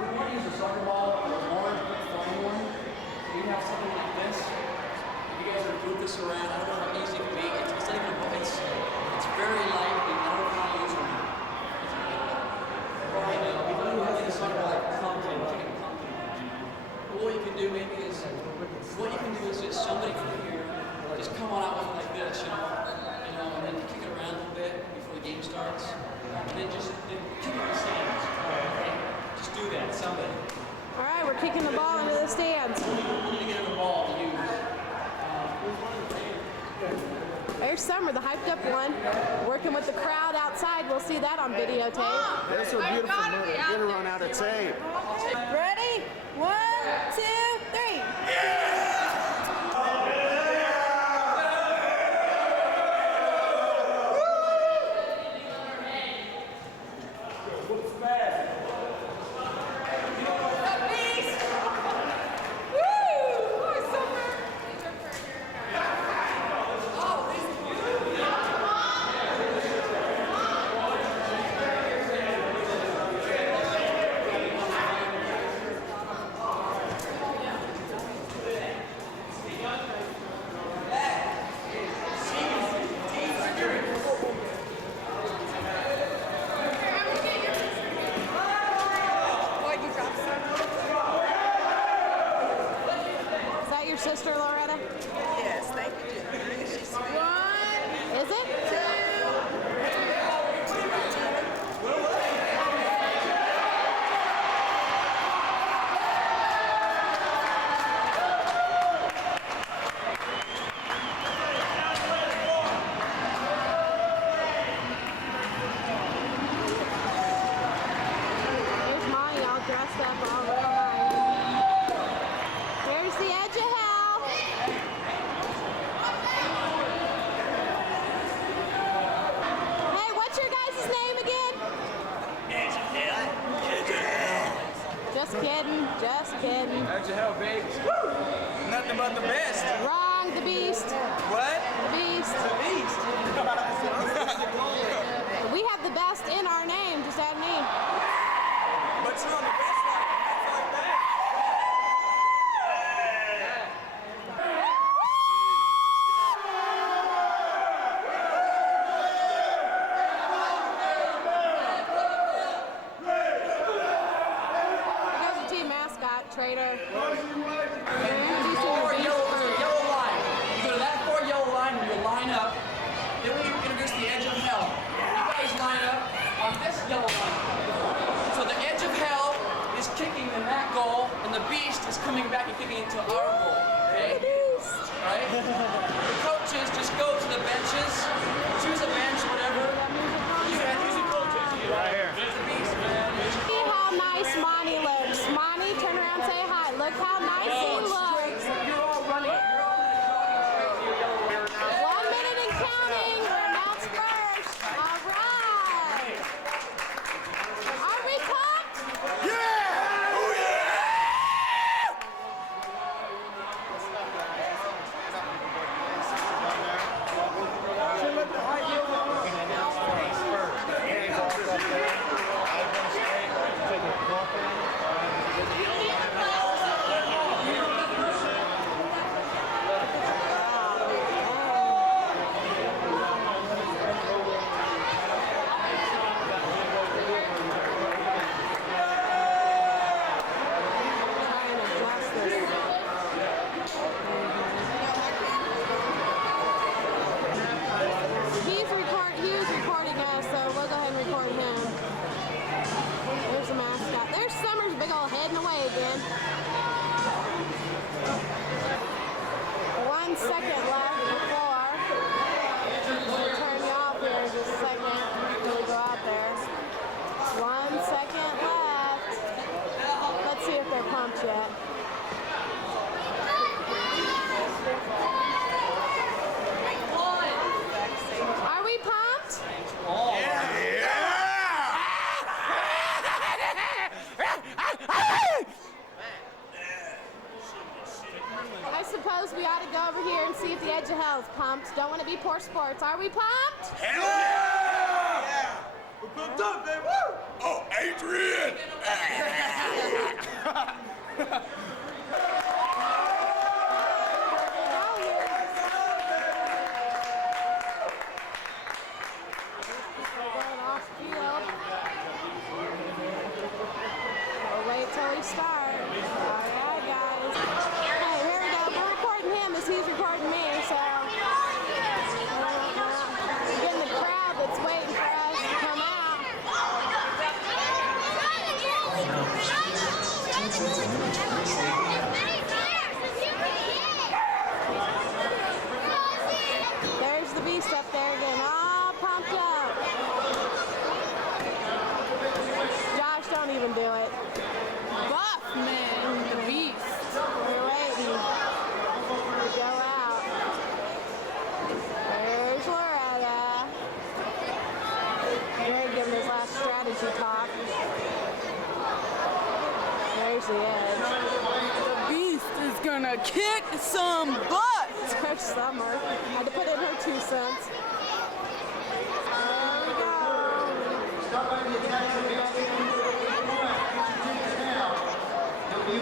We want to use a soccer ball or an orange flying one. We have something like this. If you guys are move this around, I don't know how easy it can be. It's not even. It's very light. We don't know how to use it. We don't have any soccer ball like Compton. But what you can do maybe is somebody from here just come on out with it like this, you know, and then kick it around a little bit before the game starts, and then kick it in the stands. Okay? Just do that, somebody. All right, we're kicking the ball into the stands. We need to get the ball to use. There's Summer, the hyped up one, working with the crowd outside. We'll see that on videotape. That's so beautiful. Get her run out of tape. Ready? 1, 2, 3. Sister LaRetta? Yes, thank you. She's sweet. 1. Is it? 2. Here's Monty all dressed up, all real nice. Here's the edge of hell. Hey, what's your guys' name again? Edge of hell. Just kidding, just kidding. Edge of hell, baby. Nothing but the best. Wrong, the Beast. What? The Beast. The Beast. We have the best in our name, just add an E. But you're on the best line. That's like that. There's the team mascot, Trader. There's a yellow line. You go to that 4 yellow line and you line up. Then we introduce the edge of hell. You guys line up on this yellow line. So the edge of hell is kicking in that goal, and the Beast is coming back and kicking into our goal. Okay? Right? The coaches just go to the benches, choose a bench, whatever. You guys use the coaches. Right here. There's the Beast, man. See how nice Monty looks. Monty, turn around and say hi. Look how nice he looks. You're all running. 1 minute and counting. We're announced first. All right. Are we pumped? Yeah! Oh, yeah! He was recording us, so we'll go ahead and record him. There's the mascot. There's Summer's big old head in the way again. 1 second left before. We'll turn you off here in just a second until we go out there. 1 second left. Let's see if they're pumped yet. Are we pumped? I suppose we ought to go over here and see if the Edge of Hell is pumped. Don't want to be poor sports. Are we pumped? Hell yeah! We're pumped up, man. Woo! Oh, Adrian! Going off field. We'll wait till we start. All right, guys. Hey, here we go. We're recording him as he's recording me, so we're getting the crowd that's waiting for us to come out. There's the beast up there getting all pumped up. Josh, don't even do it. Buff, man, the beast. We're waiting to go out. There's LaRetta. Greg giving his last strategy talk. There's the Edge. The beast is gonna kick some butt. There's Summer. Had to put in her 2 cents. There we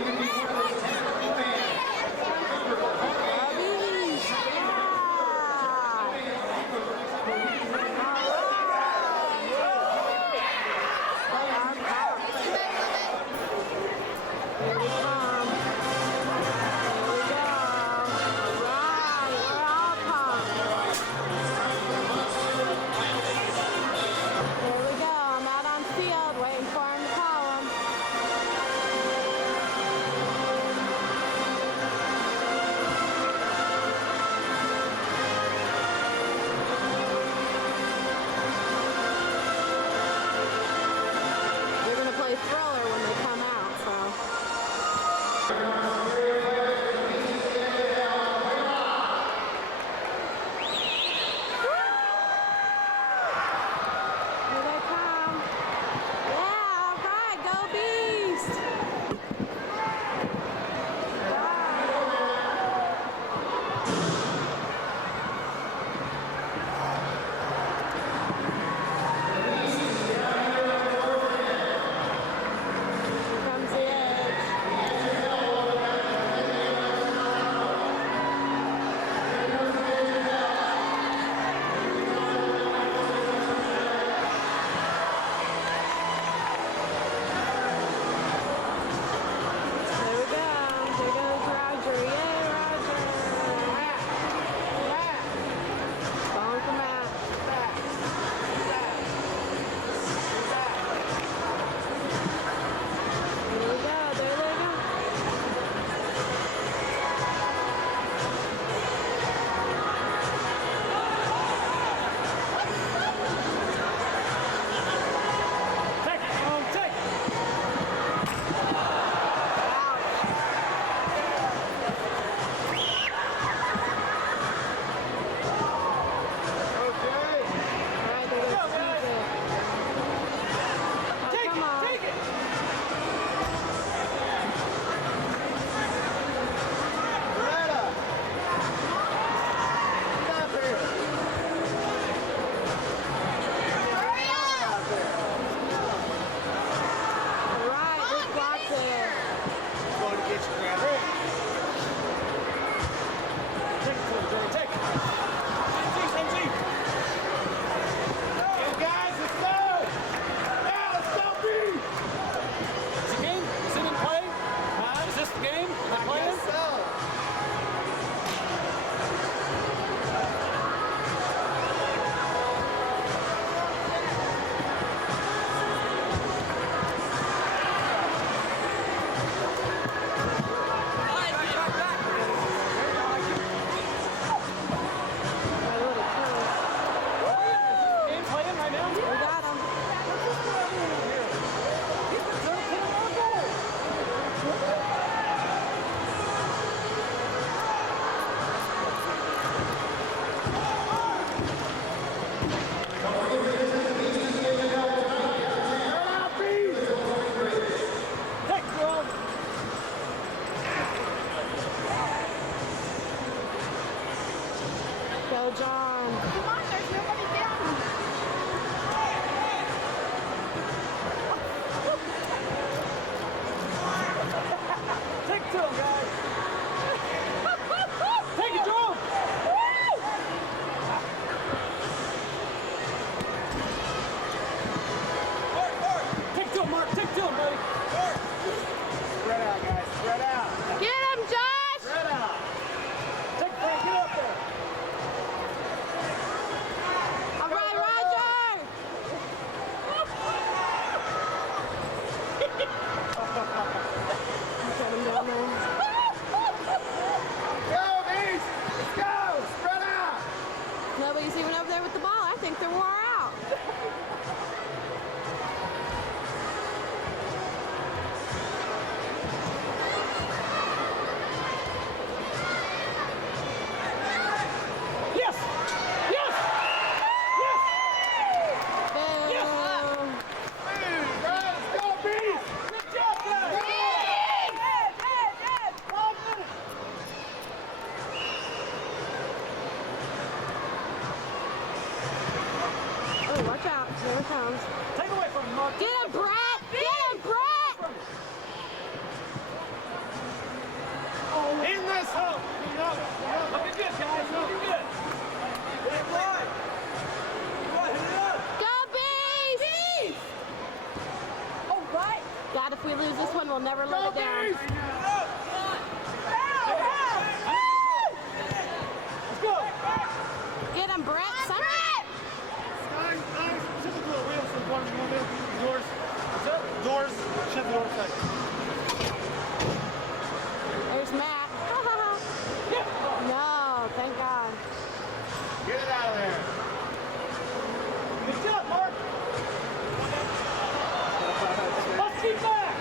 John. Come on, there's nobody down. Take two, guys. Take it, Joe. Take two, Mark. Take two, buddy. Spread out, guys. Spread out. Get him, Josh. Spread out. Take Frank. Get up there. All right, Roger. Get him down there. Go, Beast. Let's go. Spread out. Nobody's even over there with the ball. I think they're wore out. Yes. Yes. Yes. Boom. Let's go, Beast. Good job, guys. Oh, watch out. Here it comes. Take away from him, Mark. Get him, Brett. Get him, Brett. In this hole. Looking good, guys. Looking good. Hit it wide. Hit it up. Go, Beast. All right. God, if we lose this one, we'll never let it down. Let's go. Get him, Brett. Son. Doors. Doors. Shut the door tight. There's Matt. No, thank God. Get it out of there. Good job, Mark. Let's keep back.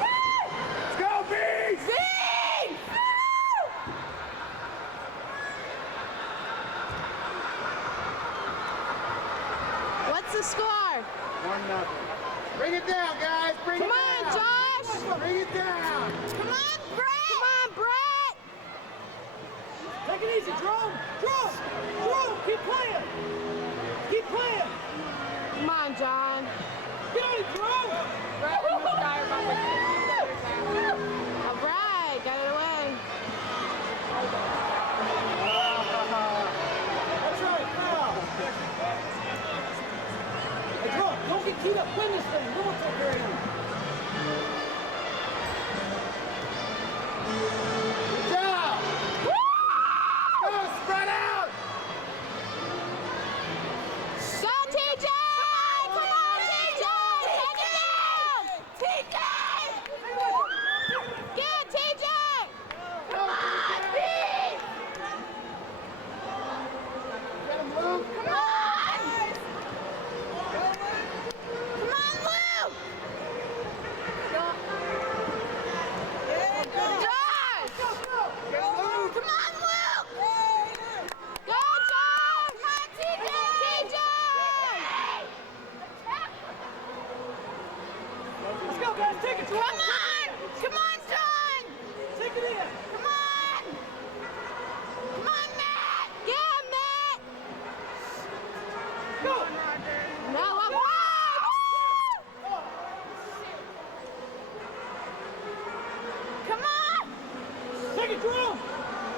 Let's go, Beast. Beast! What's the score? 1-0. Bring it down, guys. Bring Come it on, down. Josh. Bring it down. Come on, Brett. Come on, Brett. Take it easy, Jerome. Jerome. Jerome, keep playing. Keep playing. Come on, John. Get on it, Jerome. Brett and this guy are about to all right, got it away. That's right. Foul. Hey, Jerome, don't get keyed up. Win this thing. We won't take care of you. Good job. Go, spread out. Go, TJ! Come on, TJ! Take it down! TJ! Get TJ! Come on, Pete! Get him, Luke. Come on! Come on, Luke! Josh! Get him, Luke. Come on, Luke! Go, Josh! Come on, TJ! TJ! Let's go, guys. Take it, Jerome. Come on! Come on, John! Take it in. Come on! Come on, Matt! Get him, Matt! Go. No, I'm Come on! Take it, Jerome.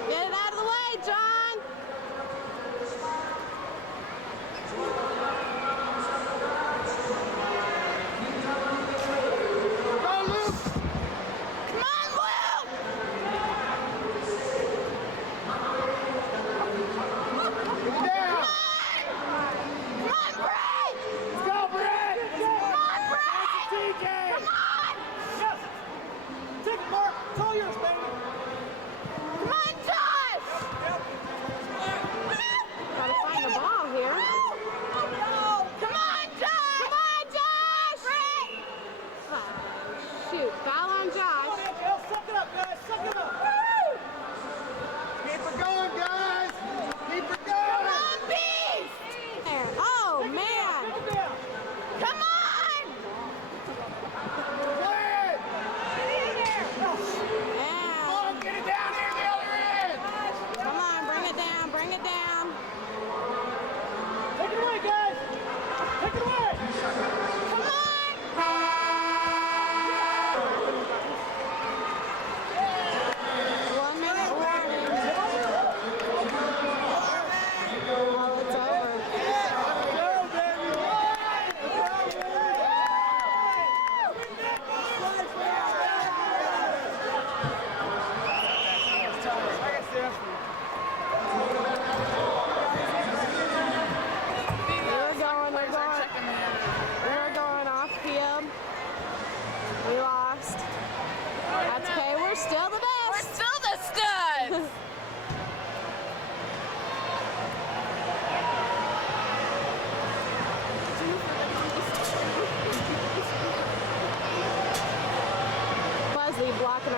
Get it out of the way, John! Go, Luke.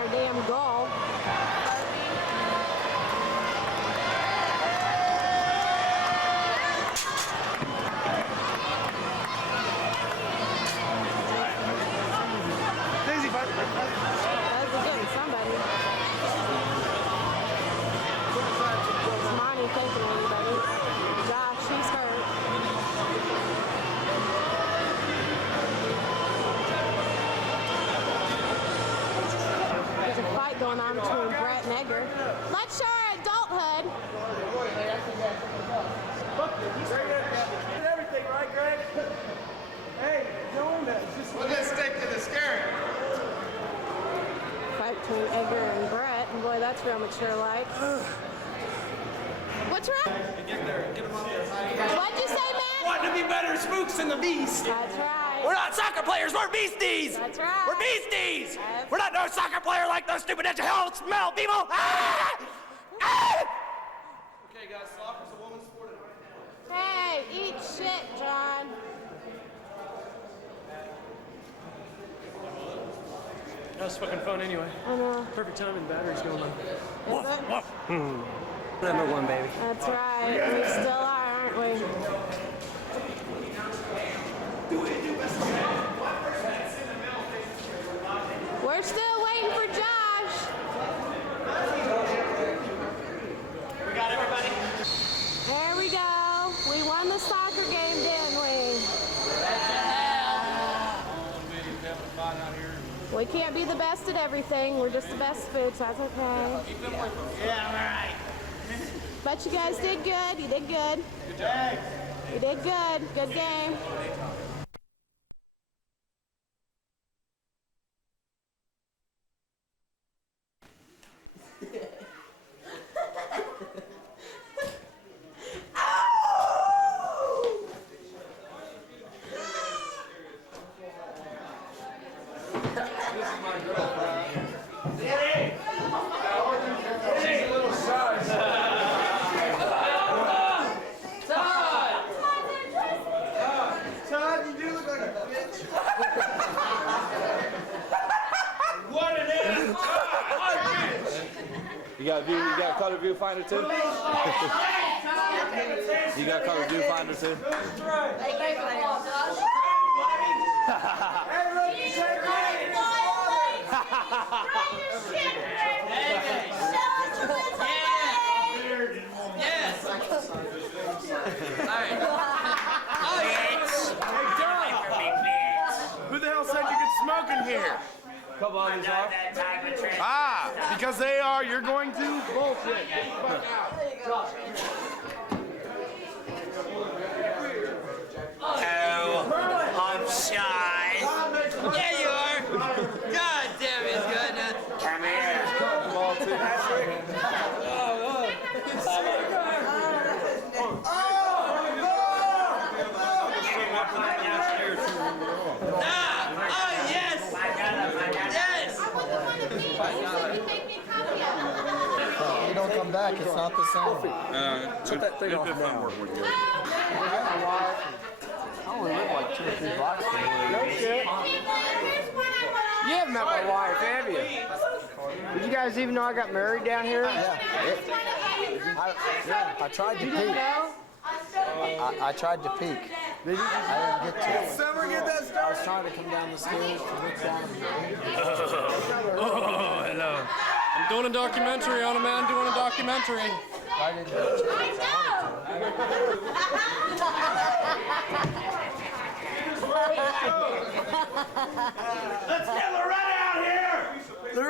our damn goal. Daisy, That's getting somebody. Is Monty taking anybody? Josh, he's hurt. There's a fight going on between Brett and Edgar. Let's show our adulthood. everything, right, Greg? Hey, Joan, we're gonna stick to the skirt. Fight between Edgar and Brett. And boy, that's real mature like. What's wrong? Get them up there. What'd you say, man? Want to be better spooks than the beast. That's right. We're not soccer players, we're beasties. That's right. We're beasties. We're not no soccer player like those stupid edge of hell smell people. Ah! Ah! Okay, guys, soccer's a woman's sport. Hey, eat shit, John. That was fucking fun anyway. I know. Perfect timing, battery's going on. Is it? Number one, baby. That's right. We still are, aren't we? We're still waiting for Josh. We got everybody? There we go. We won the soccer game, didn't we? We can't be the best at everything. We're just the best spooks. That's okay. Yeah, all right. But you guys did good. You did good. Good job. You did good. Good game. Todd, you do look like a bitch. What an ass! You got view. You got color viewfinder too. You got color viewfinder too. Who the hell said you could smoke in here? Couple others are. Ah, because they are, you're going to? Bullshit. Get the fuck out. Oh, I'm shy. Yeah, you are. God damn it, goodness. Come here. Come on, too. Oh, yes. Yes. You don't come back, it's not the same. Put that thing off now. I only live like 2 or 3 blocks from here. No shit. You haven't met my wife, have you? Did you guys even know I got married down here? Yeah. I tried to peek. I tried to peek. Did you? I didn't get to it. Summer, get that I started. was trying to come down the stairs to look down. Oh, hello. I'm doing a documentary on a man doing a documentary. I didn't get to it. Let's get LaRetta out here! You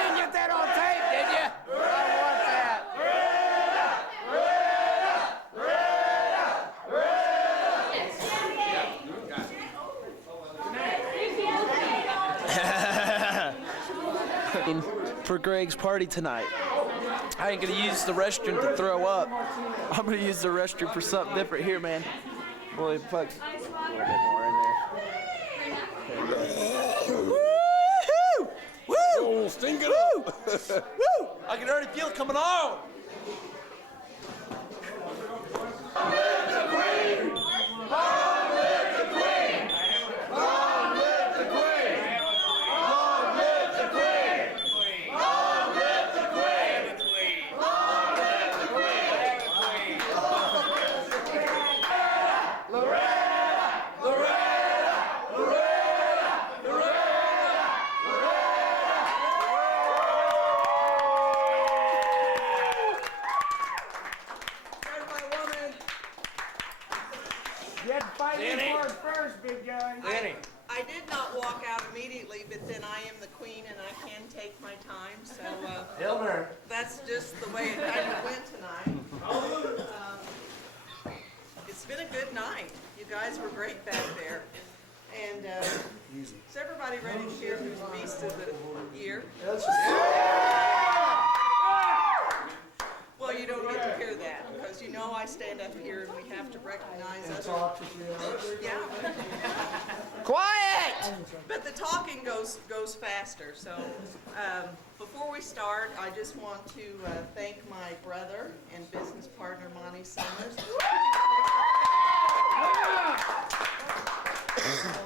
didn't get that on tape, did you? I want that. For Greg's party tonight. I ain't gonna use the restroom to throw up. I'm gonna use the restroom for something different here, man. Boy, fuck. A little bit more in there. Woo! Woo! Oh, stink it Woo! up. Woo! I can already feel it coming on. Long live the Queen! Long live the Queen! Long You had to fight me Danny. for it first, big guy. Danny. I did not walk out immediately, but then I am the queen and I can take my time. So Hilmer. that's just the way it kind of went tonight. It's been a good night. You guys were great back there. And is everybody ready to share who's Beast of the Year? Well, you don't get to hear that because you know I stand up here and we have to recognize other. Yeah. Quiet! But the talking goes faster. So before we start, I just want to thank my brother and business partner, Monty Summers.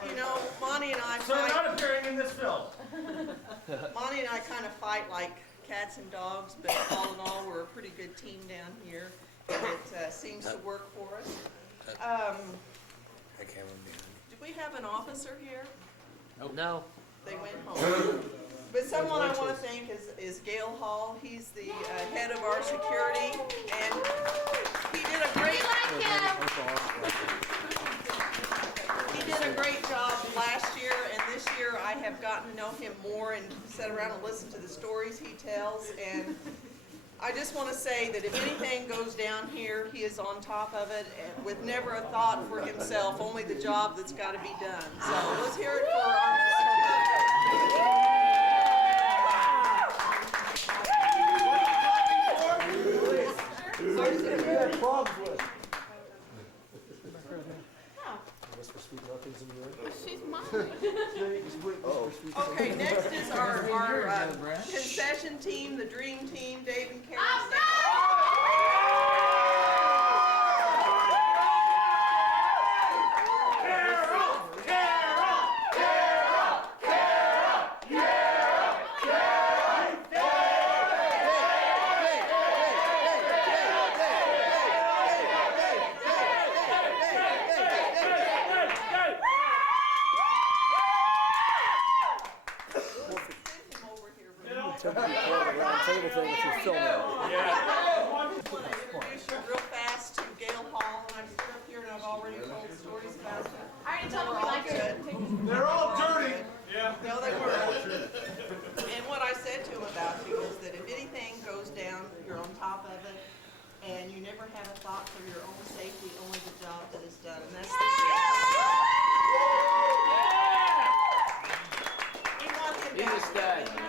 You know, Monty and I So we're fight. not appearing in this film. Monty and I kind of fight like cats and dogs, but all in all, we're a pretty good team down here, and it seems to work for us. Do we have an officer here? No. They went home. But someone I want to thank is Gail Hall. He's the head of our security, and he did a great. He did a great job last year, and this year I have gotten to know him more and sat around and listened to the stories he tells. And I just want to say that if anything goes down here, he is on top of it, and with never a thought for himself, only the job that's got to be done. So let's hear it for our She's mine. Okay, next is our concession team, the dream team, Dave and Karen. Table thing if you're filming. I want to introduce you real fast to Gail Hall, and I'm stood up here and I've already told stories about them. I already told They were them we all like good. They're all dirty. Yeah. No, they weren't. And what I said to him about you is that if anything goes down, you're on top of it, and you never have a thought for your own safety, only the job that is done, and that's the We want him He's a back. stud.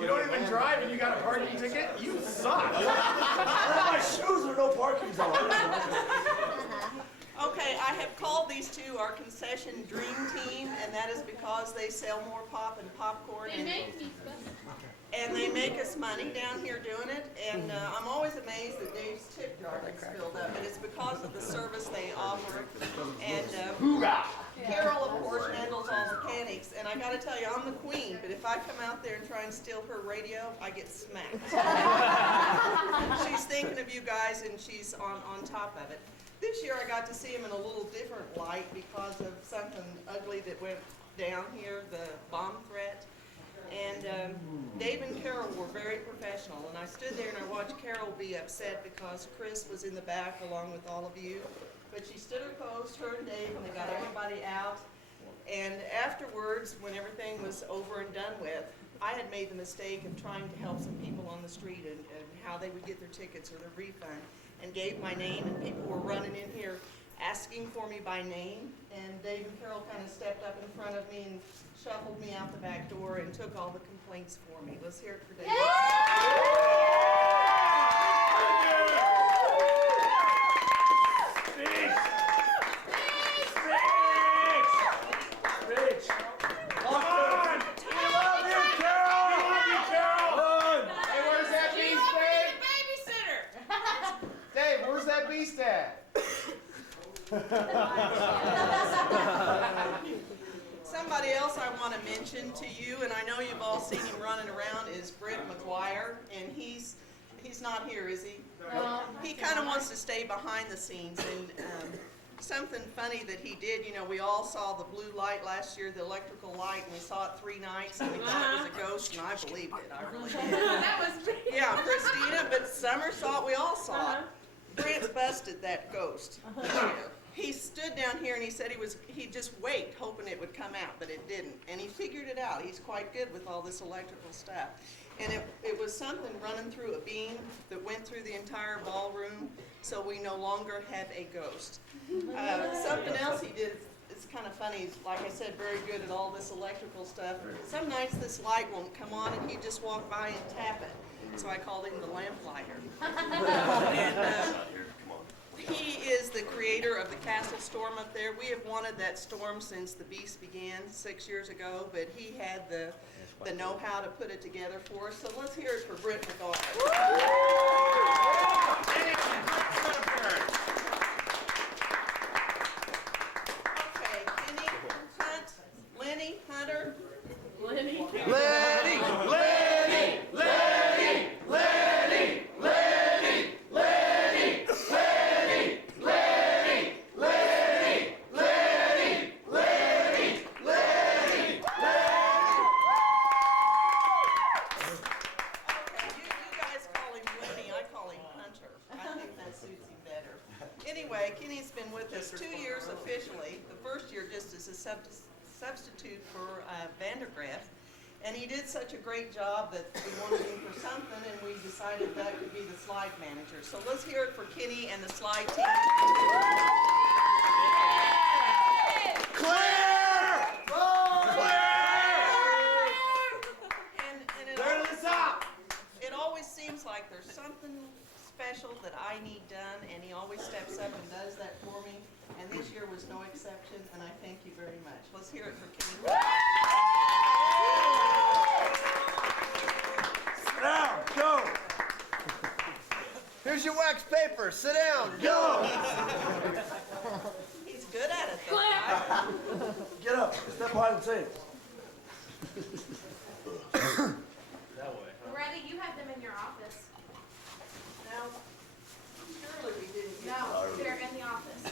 You don't even drive and you got a parking ticket? You suck. My shoes are no parking zone. Okay, I have called these two our concession dream team, and that is because they sell more pop and popcorn. They make me special. And they make us money down here doing it. And I'm always amazed that Dave's tip jar gets filled up, but it's because of the service they offer. And Carol, of course, handles all the mechanics. And I got to tell you, I'm the queen, but if I come out there and try and steal her radio, I get smacked. She's thinking of you guys, and she's on top of it. This year I got to see him in a little different light because of something ugly that went down here, the bomb threat. And Dave and Carol were very professional, and I stood there and I watched Carol be upset because Chris was in the back along with all of you. But she stood her post, her and Dave, and they got everybody out. And afterwards, when everything was over and done with, I had made the mistake of trying to help some people on the street and how they would get their tickets or their refund, and gave my name, and people were running in here asking for me by name. And Dave and Carol kind of stepped up in front of me and shuffled me out the back door and took all the complaints for me. Let's hear it for Dave. Beast at? Somebody else I want to mention to you, and I know you've all seen him running around, is Brent McGuire, and he's not here, is he? No. He kind of wants to stay behind the scenes, and something funny that he did. You know, we all saw the blue light last year, the electrical light, and we saw it 3 nights, and we thought it was a ghost, and I believed it. I really did. That was me. Yeah, Christina, but Summer saw it. We all saw it. Brent busted that ghost. He stood down here and he said he'd just wait, hoping it would come out, but it didn't. And he figured it out. He's quite good with all this electrical stuff. And it was something running through a beam that went through the entire ballroom, so we no longer have a ghost. Something else he did is kind of funny. He's, like I said, very good at all this electrical stuff. Some nights this light won't come on and he just walk by and tap it. So I called him the lamplighter. And he is the creator of the Castle Storm up there. We have wanted that storm since the Beast began 6 years ago, but he had the know-how to put it together for us. So let's hear it for Britt McGuire. Okay, Kenny, Hunt, Lenny, Hunter. Lenny. Lenny, Lenny, Lenny, Lenny, Lenny, Lenny, Lenny, Lenny, Lenny, Lenny, Lenny, Lenny, Okay, you guys call him Lenny, I call him Hunter. I think that suits him better. Anyway, Kenny's been with us 2 years officially. The first year just as a substitute for Vandergraff. And he did such a great job that we wanted him for something, and we decided that could be the slide manager. So let's hear it for Kenny and the slide team. Claire! It always seems like there's something special that I need done, and he always steps up and does that for me. And this year was no exception, and I thank you very much. Let's hear it for Kenny. Sit down, go! Here's your wax paper, sit down, go! He's good at it, though. Get up, step behind the tape. Ready? You have them in your office. Now, surely we didn't get No, they're in the office.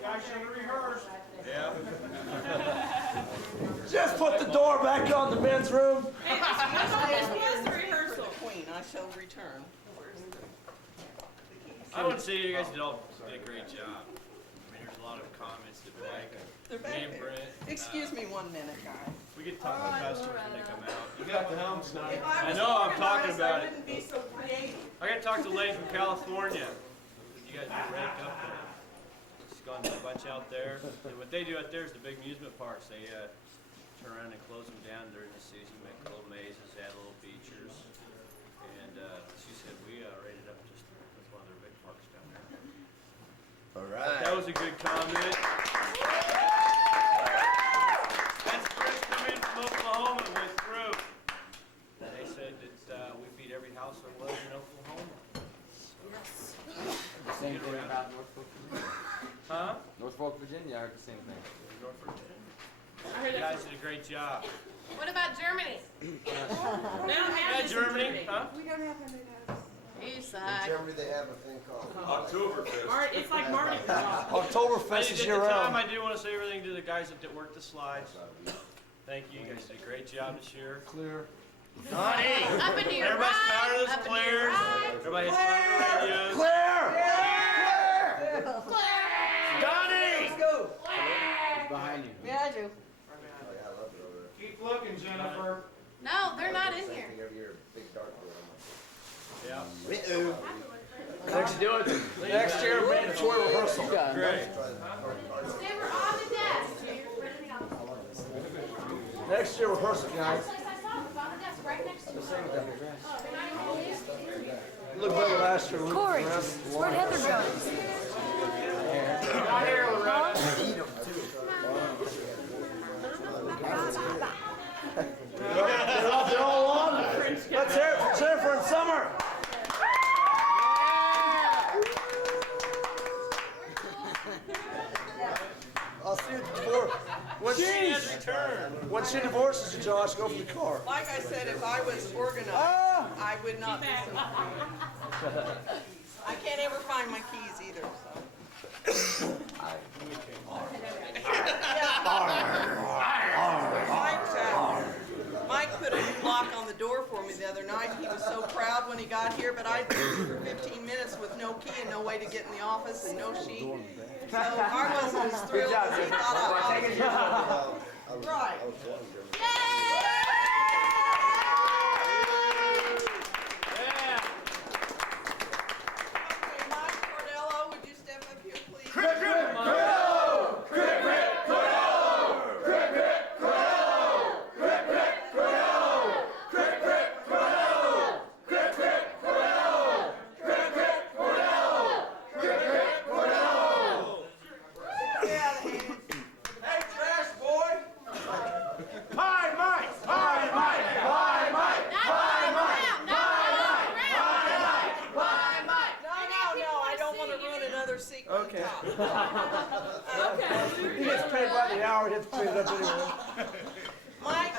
Guys should have rehearsed. Yeah. Just put the door back on the men's room. Hey, where's the rehearsal? Queen, I shall return. I would say you guys did a great job. I mean, there's a lot of comments that They're back me and there. Brent. Excuse me 1 minute, guys. We get to talk to customers when they come out. You got the helm tonight. If I I was know, I'm talking organized, about I it. wouldn't be so creative. I got to talk to a lady from California. You guys are ranked up there. She's gone to a bunch out there. And what they do out there is the big amusement parks. They turn around and close them down during the season, make little mazes, add little features. And she said we rated up just that's one of their big parks down there. All right. That was a good comment. That's Chris come in from Oklahoma and went through. They said that we beat every house there was in Oklahoma. Yes. The same thing about Norfolk Virginia. Huh? Norfolk Virginia, I heard the same thing. Norfolk Virginia. I heard You that. guys did a great job. What about Germany? They don't have Yeah, this in Germany, huh? We don't have any of those. You In suck. Germany, they have a thing called Oktoberfest. It's like Mardi Gras. Oktoberfest is year round. I do want to say everything to the guys that worked the slides. Thank you. You guys did a great job this year. Clear. Donnie! Up into your Everybody's right, proud of this up into Claire. your right. Everybody has fun with you. Claire! Donnie! Let's go. Behind you. Yeah, I do. Keep looking, Jennifer. No, they're not in here. Yeah. Next year, mandatory rehearsal. Great. They were on the desk. You're ready to go. Next year, rehearsal, guys. Place I saw was on the desk right next to you. Oh, they're not even here? Look better last year. Corey, where'd Heather go? Not here, LaRetta. They're all on. Let's hear it for Jennifer and Summer. I'll see you before. When she divorces you, Josh, go for the car. Like I said, if I was organized, I would not be so creative. I can't ever find my keys either, so. Mike put a new lock on the door for me the other night. He was so proud when he got here, but I'd been here for 15 minutes with no key and no way to get in the office and no sheet. So I wasn't as thrilled as he thought I was. Right. Okay, Mike Cordello, would you step up here, please? Cordello! Okay. He gets paid by the hour, he has to clean it up anyway. Mike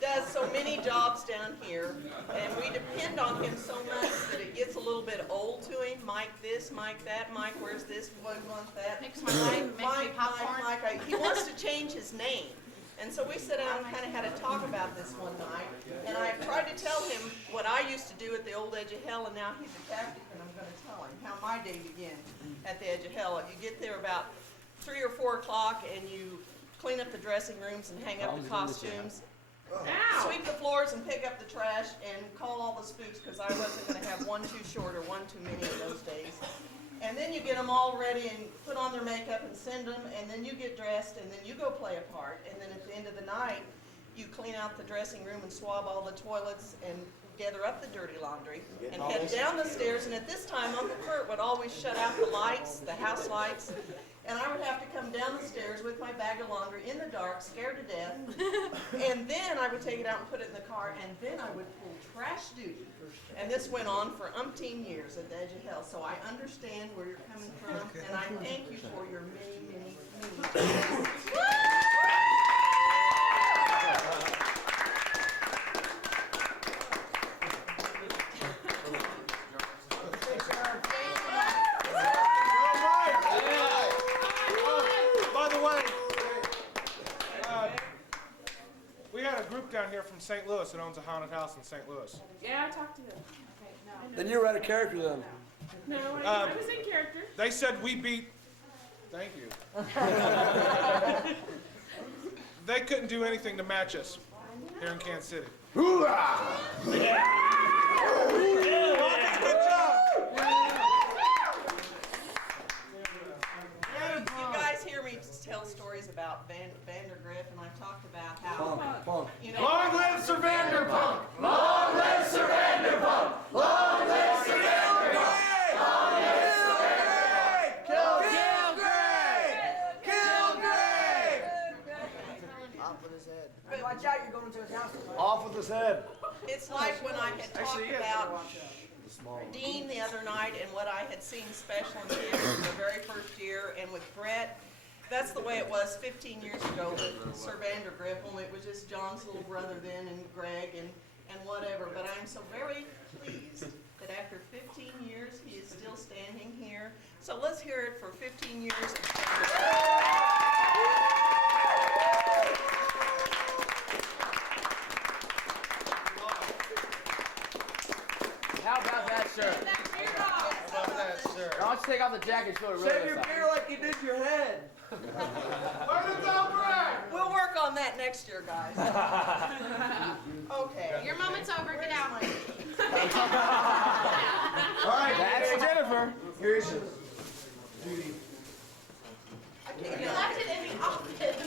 does so many jobs down here, and we depend on him so much that it gets a little bit old to him. Mike this, Mike that, Mike where's this, what wants that. Mix my life, make me popcorn. Mike. He wants to change his name. And so we sat down and kind of had a talk about this one night, and I tried to tell him what I used to do at the old Edge of Hell, and now he's a tactic, and I'm going to tell him how my day began at the Edge of Hell. You get there about 3 or 4 o'clock, and you clean up the dressing rooms and hang up the costumes, sweep the floors and pick up the trash, and call all the spooks, because I wasn't going to have one too short or one too many in those days. And then you get them all ready and put on their makeup and send them, and then you get dressed, and then you go play a part. And then at the end of the night, you clean out the dressing room and swab all the toilets and gather up the dirty laundry and head down the stairs. And at this time, Uncle Kurt would always shut out the lights, the house lights, and I would have to come down the stairs with my bag of laundry in the dark, scared to death. And then I would take it out and put it in the car, and then I would pull trash duty. And this went on for umpteen years at the Edge of Hell. So I understand where you're coming from, and I thank you for your many, many, many years. Down here from St. Louis that owns a haunted house in St. Louis. Yeah, I talked to him. Okay, no. Then you were out of character then. No, I was in character. They said we beat. Thank you. They couldn't do anything to match us here in Kansas City. Hoorah! Yeah. Good job. You guys hear me tell stories about Vandergrift, and I've talked about how, you know, Long live Sir Vanderpump! Long live Sir Vanderpump! Long live Sir Vanderpump! Long live Sir Vanderpump! Kill Greg! Kill Greg! Off with his head. But watch out, you're going to his house. Off with his head. It's like when I had talked about Dean the other night and what I had seen special in him the very first year, and with Brett, that's the way it was 15 years ago with Sir Vandergrift, only it was just John's little brother then, and Greg, and whatever. But I'm so very pleased that after 15 years, he is still standing here. So let's hear it for 15 years of How about that, sir? How about that, sir? Why don't you take off the jacket so it really Save your beer like you did your head. We'll work on that next year, guys. Okay. Your moment's over. Get out. All right, that's Jennifer. Here's your duty. You left it in the office.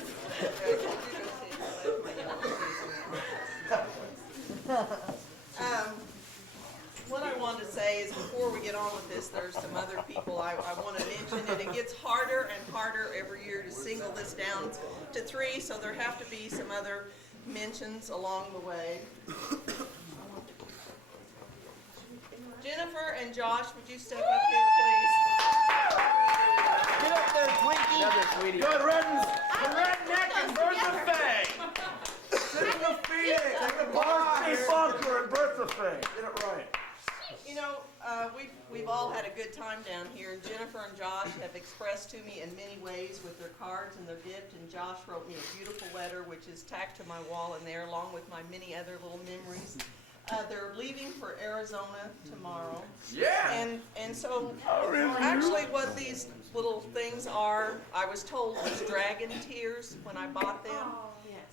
What I wanted to say is before we get on with this, there's some other people I want to mention, and it gets harder and harder every year to single this down to 3, so there have to be some other mentions along the way. Jennifer and Josh, would you step up here, please? Get up there, Twinkie! Another sweetie. Good riddance! The redneck and Bertha Faye! Sit in the Phoenix! Take the Marcy Bunker and Bertha Faye! Get it right. You know, we've all had a good time down here, and Jennifer and Josh have expressed to me in many ways with their cards and their gift, and Josh wrote me a beautiful letter, which is tacked to my wall in there, along with my many other little memories. They're leaving for Arizona tomorrow. Yeah! And so, actually what these little things are, I was told was dragon tears when I bought them.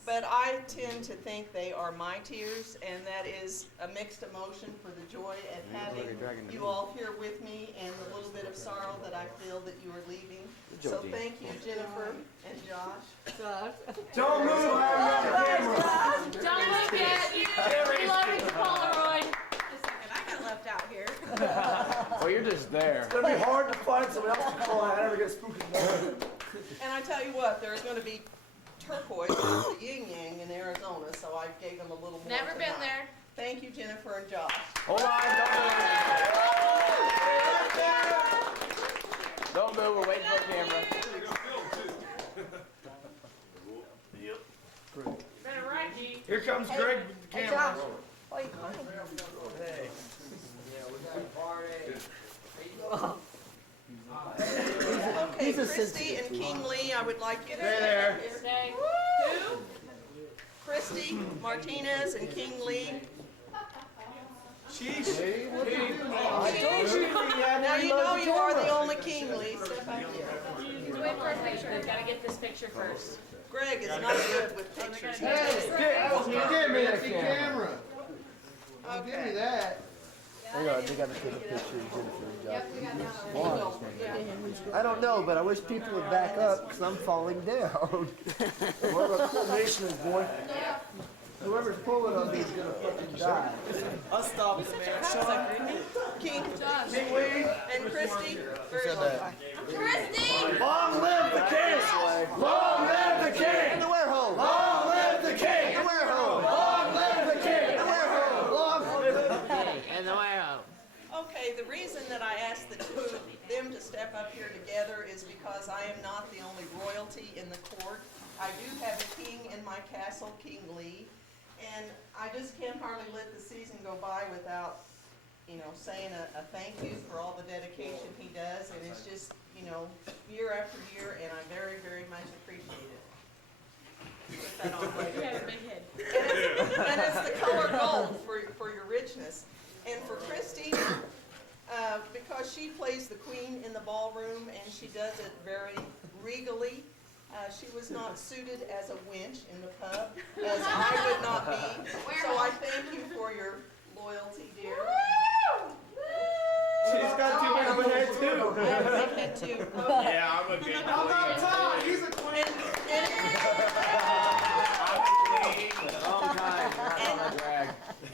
But I tend to think they are my tears, and that is a mixed emotion for the joy at having you all here with me and the little bit of sorrow that I feel that you are leaving. So thank you, Jennifer and Josh. Don't move! Don't look at you. We love you, Polaroid. I got left out here. Well, you're just there. It's gonna be hard to find someone else to call. I never get spooky. And I tell you what, there's going to be turquoise, the yin yang in Arizona, so I gave them a little more. Never been tonight. there. Thank you, Jennifer and Josh. Hold on, don't move. We're waiting for the camera. Better right, G. Here comes Greg with the camera. Hey. Okay, Christy and King Lee, I would like you to Stay there. Stay. Who? Christy Martinez and King Lee. Sheesh. I told you. Now you know you are the only King Lee. Step back here. Wait for a picture. We've got to get this picture first. Greg is not good with pictures. Give me the camera. Okay. Give me that. Hang on, they gotta take a picture of Jennifer and Josh. Yeah. I don't know, but I wish people would back up because I'm falling down. What about coordination, boy? Whoever's pulling on me is gonna fucking die. I'll stop it, man. King King Lee. and Christy. Very said well. that? Christy! Long live the king! Long live the king! In the warehouse! Long live the king! In the warehouse! Long live the king! In the warehouse! Long live the king! In the warehouse! Okay, the reason that I asked the two of them to step up here together is because I am not the only royalty in the court. I do have a king in my castle, King Lee, and I just can't hardly let the season go by without, you know, saying a thank you for all the dedication he does, and it's just, you know, year after year, and I very, very much appreciate it. Put that on later. You have a big head. And it's the color gold for your richness. And for Christy, because she plays the queen in the ballroom and she does it very regally, she was not suited as a wench in the pub, as I would not be. So I thank you for your loyalty, dear. She's got too big of a head, too. I have a big head, too. Yeah, I'm a big How about Todd? He's a queen.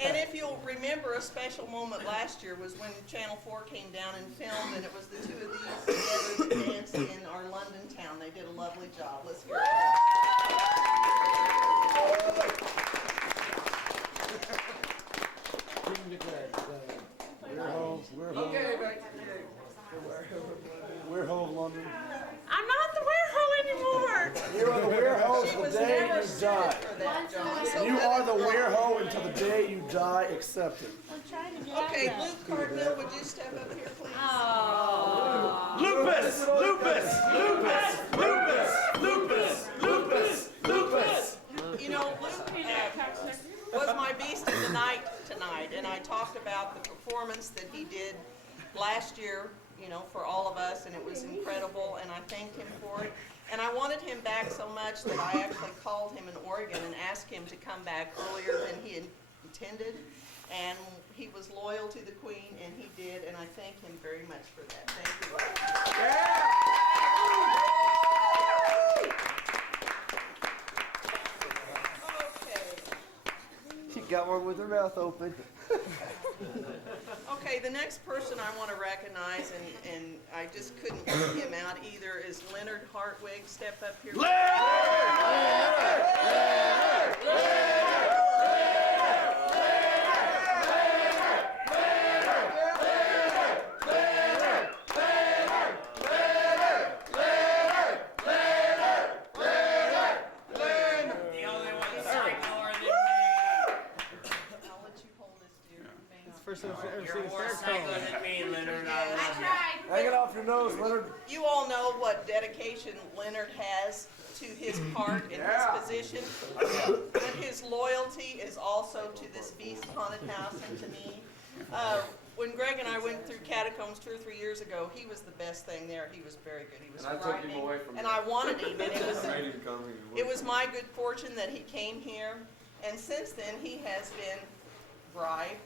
And if you'll remember, a special moment last year was when Channel 4 came down and filmed, and it was the two of these together that danced in our London town. They did a lovely job. Let's hear We're home, London. I'm not the warehouse anymore. You're on the warehouse She the was day never you suited die. for that job. So You let are it the go. warehouse until the day you die, accepted. Okay, Luke Cardinal, would you step up here, please? Lupus! Lupus! Lupus! Lupus! Lupus! Lupus! Lupus! You know, Luke was my beast of the night tonight, and I talked about the performance that he did last year, you know, for all of us, and it was incredible, and I thanked him for it. And I wanted him back so much that I actually called him in Oregon and asked him to come back earlier than he had intended. And he was loyal to the Queen, and he did, and I thank him very much for that. Thank you. She got one with her mouth open. Okay, the next person I want to recognize, and I just couldn't get him out either, is Leonard Hartwig. Step up here. First ever You're seen a more stair psycho cone. than me, Leonard. I love you. Hang it off your nose, Leonard. You all know what dedication Leonard has to his part in his position. But his loyalty is also to this Beast Haunted House and to me. When Greg and I went through Catacombs 2 or 3 years ago, he was the best thing there. He was very good. He was And I took him frightening. away from And you. I wanted him. And Made him come here. it was my good fortune that he came here. And since then, he has been bribed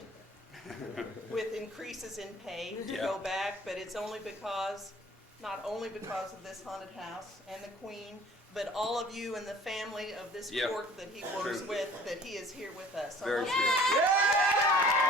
with increases in pay to go back. But it's only because, not only because of this haunted house and the Queen, but all of you and the family of this Yep. court that he works True. with, that he is here with us. So Very let's true. hear it.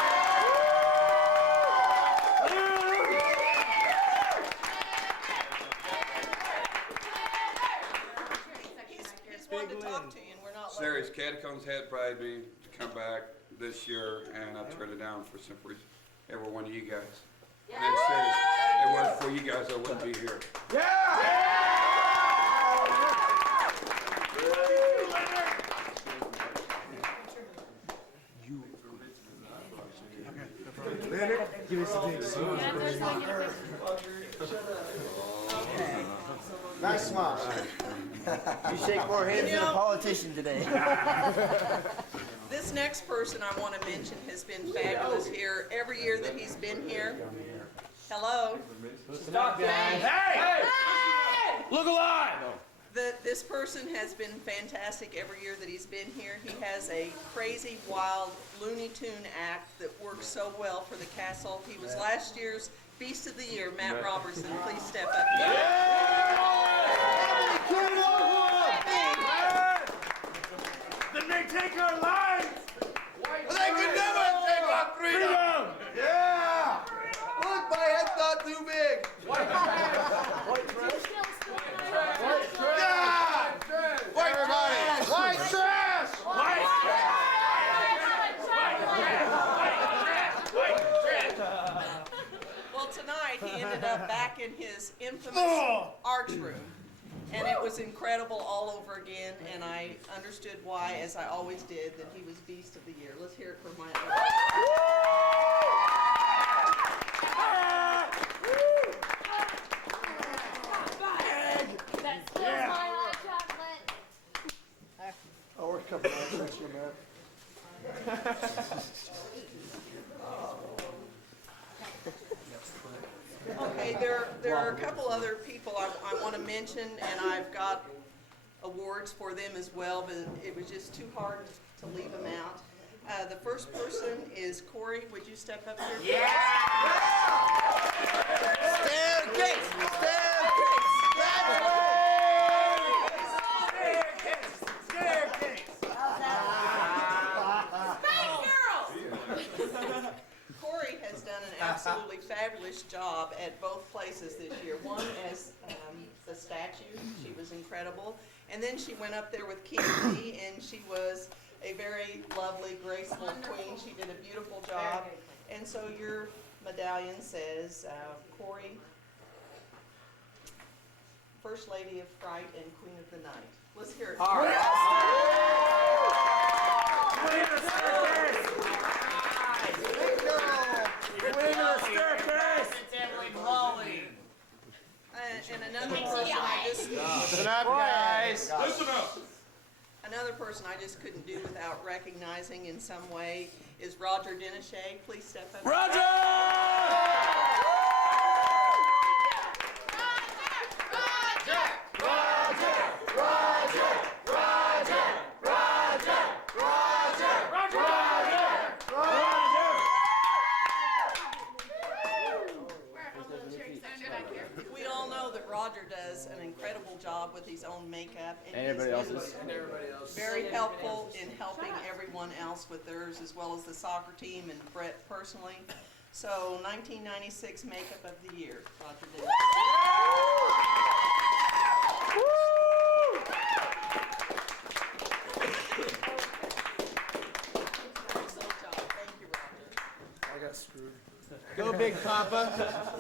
He's wanted to talk to you, and we're not letting Serious, Catacombs had bribed me to come back this year, and I turned it down for simple reason. Every one of you guys. And serious, if it wasn't for you guys, I wouldn't be here. Leonard, give us a big Nice smile. You shake more hands You than a know- politician today. This next person I want to mention has been fabulous here every year that he's been here. Hello. Hey! Look alive! This person has been fantastic every year that he's been here. He has a crazy, wild Looney Tune act that works so well for the castle. He was last year's Beast of the Year, Matt Robertson. Please step up. Then they take our lives! They could never take our freedom! Yeah! Look, my head's not too big! White trash? Yeah! White trash! White trash! Well, tonight he ended up back in his infamous arch room. And it was incredible all over again, and I understood why, as I always did, that he was Beast of the Year. Let's hear it for my That spills my hot chocolate. Oh, we're coming out next year, man. Okay, there are a couple other people I want to mention, and I've got awards for them as well, but it was just too hard to leave them out. The first person is Corey. Would you step up here? Staircase! Corey has done an absolutely fabulous job at both places this year. One as the statue, she was incredible. And then she went up there with King Lee, and she was a very lovely, graceful queen. She did a beautiful job. And so your medallion says, Corey, First Lady of Fright and Queen of the Night. Let's hear it. All right. Queen of the staircase! Queen of the staircase! It's Emily Blowing. And another person I just Listen up, guys. Listen up! another person I just couldn't do without recognizing in some way is Roger Denachet. Please step up. Roger! We all know that Roger does an incredible job with his own makeup, and And everybody he's been else's. And everybody else. very helpful in helping everyone else with theirs, as well as the soccer team and Brett personally. So 1996 Makeup of the Year, Roger Denachet. Excellent job. Thank you, Roger. I got screwed. Go big Papa.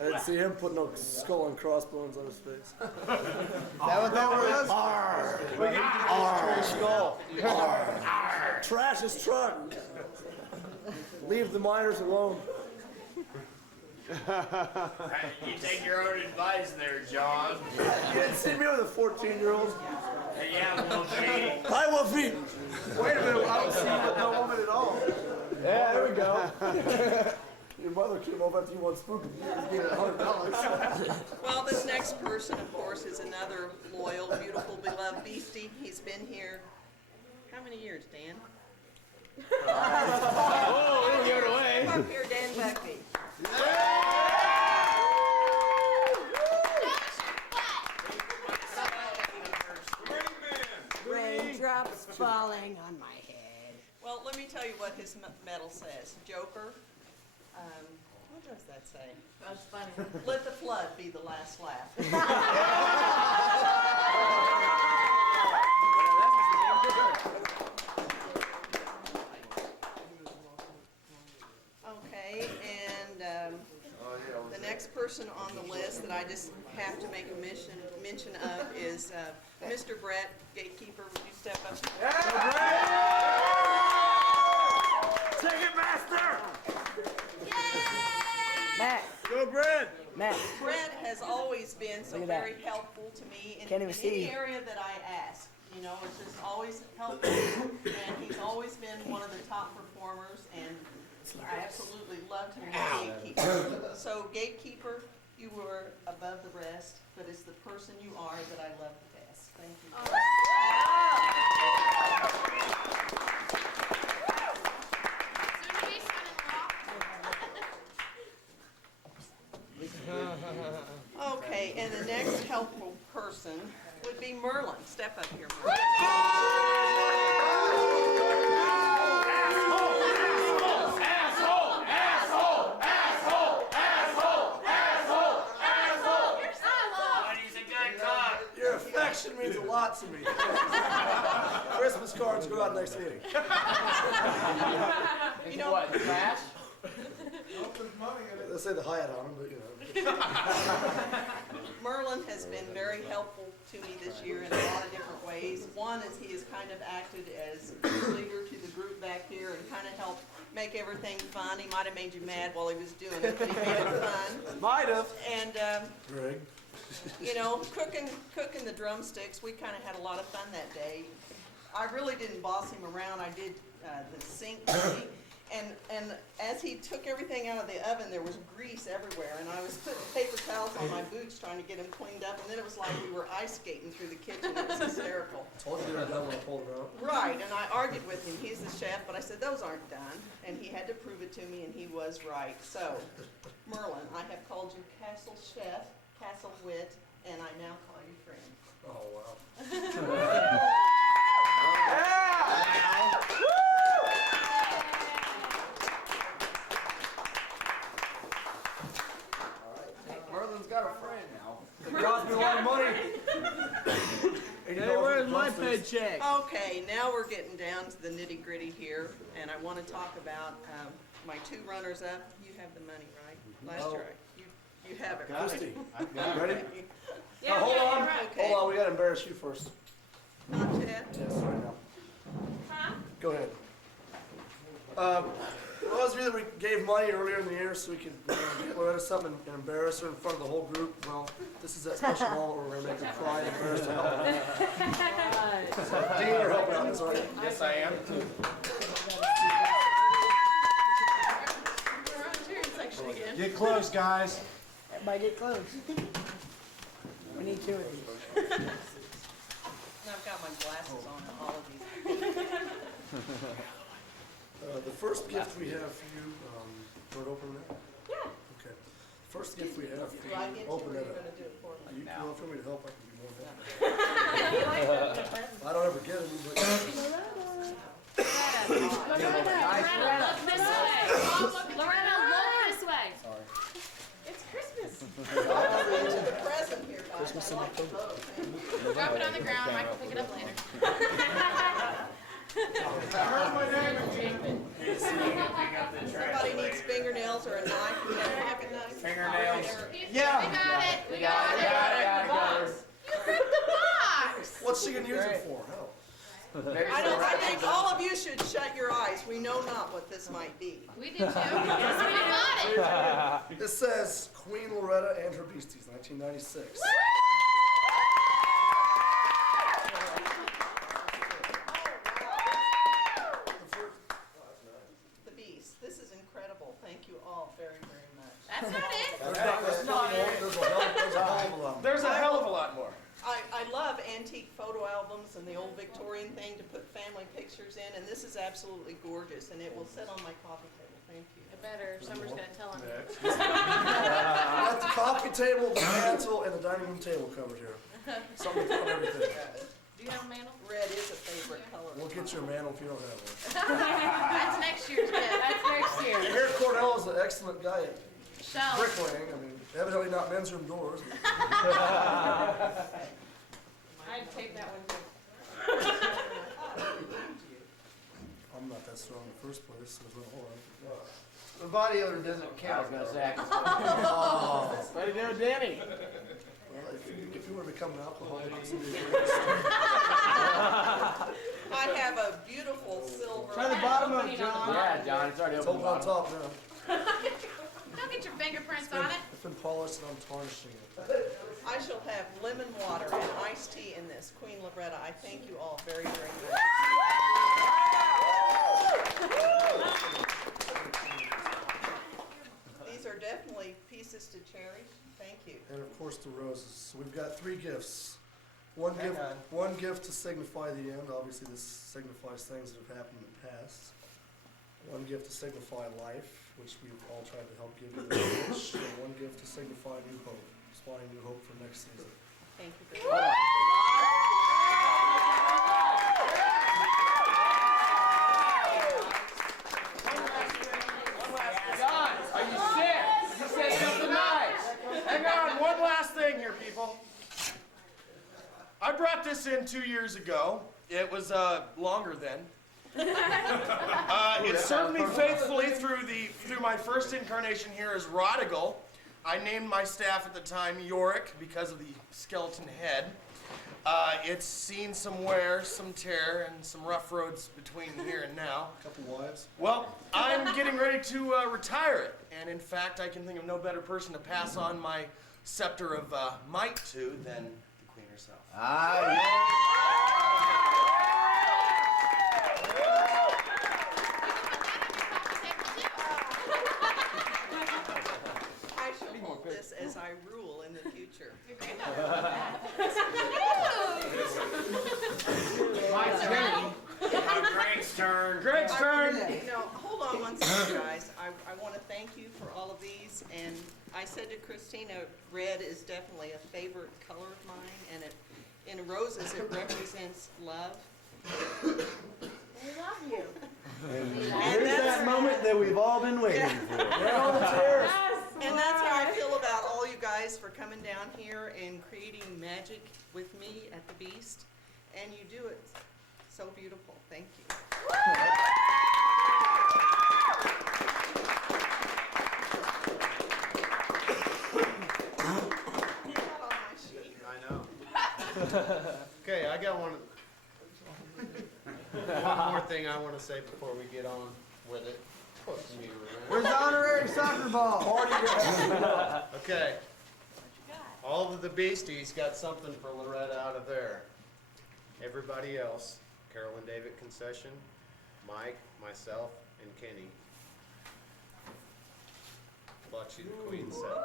I didn't see him put no skull and crossbones on his face. Is that what that was? Arr. Arr. Skull. Arr. Trash his truck. Leave the minors alone. You take your own advice there, John. You didn't see me with a 14-year-old? Yeah, Wolfie. Hi, Wolfie. Wait a minute, I don't see no woman at all. Yeah, there we go. Your mother came over after you won Spook. You gave her $100. Well, this next person, of course, is another loyal, beautiful, beloved beastie. He's been here, how many years, Dan? Oh, we give it away. Come up here, Dan Buckby. Raindrops falling on my head. Well, let me tell you what his medal says. Joker, what does that say? That's funny. Let the flood be the last laugh. Okay, and the next person on the list that I just have to make a mention of is Mr. Brett, gatekeeper. Would you step up? Ticketmaster! Matt. Go, Brett! Matt. Brett has always been so Look at that. very helpful to me in Can't even see any you. area that I ask. You know, it's just always helpful, and he's always been one of the top performers, and I absolutely loved him as gatekeeper. So, gatekeeper, you were above the rest, but it's the person you are that I love the best. Thank you. Okay, and the next helpful person would be Merlin. Step up here, Merlin. Your affection means a lot to me. Christmas cards go out next meeting. You know what, trash? They say the Hyatt on them, but you know. Merlin has been very helpful to me this year in a lot of different ways. One is he has kind of acted as leader to the group back here and kind of helped make everything fun. He might have made you mad while he was doing it, but he made it fun. Might have. And Greg. you know, cooking the drumsticks, we kind of had a lot of fun that day. I really didn't boss him around. I did the sink duty. And as he took everything out of the oven, there was grease everywhere, and I was putting paper towels on my boots trying to get them cleaned up, and then it was like we were ice skating through the kitchen. It was hysterical. Told you they were done when I pulled it out. Right, and I argued with him. He's the chef, but I said, those aren't done. And he had to prove it to me, and he was right. So, Merlin, I have called you Castle Chef, Castle Wit, and I now call you friend. Oh, wow. Merlin's got a friend now. It cost me a lot of money. Hey, where's my paycheck? Okay, now we're getting down to the nitty gritty here, and I want to talk about my two runners up. You have the money, right? Last year, you have it, right? Christy, ready? Yeah, hold on. Okay. Hold on, we gotta embarrass you first. Not yet? Yes, right now. Go ahead. Those of you that we gave money earlier in the year so we could get LaRetta something and embarrass her in front of the whole group, well, this is that special moment where we're going to make her cry and embarrass her. So, Dean, you're helping out, that's all right? Yes, I am. We're on cheering section again. Get close, guys. Everybody get close. We need two of these. And I've got my glasses on all of these. The first gift we have for you, want to open that? Yeah. Okay. The first gift we have for Do I you, get open you, or that are you up. going to do it for me? You want for me to help, I can be more helpful. I don't ever get any, but... Loretta, look this way. Loretta, look this way. Sorry. It's Christmas. Into the present here, guys. Christmas in October. Drop it on the ground. I can pick it up later. Somebody needs fingernails or a knife. You have a pocket knife? Fingernails. Yeah. We got it. We got it. Got it. You ripped the box. What's she going to use it for? Hell. I think all of you should shut your eyes. We know not what this might be. We did too. Yes, we got it. It says Queen Loretta and her Beasties, 1996. The Beast. This is incredible. Thank you all very, very much. That's not it. There's a hell of a lot more. I love antique photo albums and the old Victorian thing to put family pictures in, and this is absolutely gorgeous, and it will sit on my coffee table. Thank you. I better. Summer's gonna tell him. Got the coffee table, the mantle, and the dining room table covered here. Something on everything. Do you have a mantle? Red is a favorite color. We'll get you a mantle if you don't have one. That's next year's bid. That's next year. And here Cordell is an excellent guy at Shells. bricklaying. I mean, evidently not men's room doors. I'd take that one too. I'm not that strong in the first place, so there's no hold on. The body odor doesn't count. I was gonna say. What are you doing, Danny? Well, if you were to become an alcoholic, it's I have a beautiful silver. Try the bottom of it, John. Yeah, John, it's already It's open. open on top now. Don't get your fingerprints on it. It's been polished and I'm tarnishing it. I shall have lemon water and iced tea in this. Queen Loretta, I thank you all very, very much. These are definitely pieces to cherish. Thank you. And of course the roses. So we've got 3 gifts. One gift to signify the end. Obviously this signifies things that have happened in the past. One gift to signify life, which we've all tried to help give you the wish. And one gift to signify new hope. Supplying new hope for next season. Thank you very much. John, are you sick? You said something nice. Hang on, one last thing here, people. I brought this in 2 years ago. It was longer then. It served me faithfully through my first incarnation here as Rodigal. I named my staff at the time Yorick because of the skeleton head. It's seen some wear, some tear, and some rough roads between here and now. A couple wives. Well, I'm getting ready to retire it, and in fact, I can think of no better person to pass on my scepter of might to than the Queen herself. I shall hold this as I rule in the future. Greg's turn. Greg's turn. No, hold on one second, guys. I want to thank you for all of these. And I said to Christina, red is definitely a favorite color of mine. And in roses, it represents love. We love you. Here's that moment that we've all been waiting for. And that's how I feel about all you guys for coming down here and creating magic with me at the Beast. And you do it so beautiful. Thank you. I know. Okay, I got one more thing I want to say before we get on with it. Where's the honorary soccer ball? Okay. All of the beasties got something for Loretta out of there. Everybody else, Carol and David Concession, Mike, myself, and Kenny, bought you the Queen's scepter.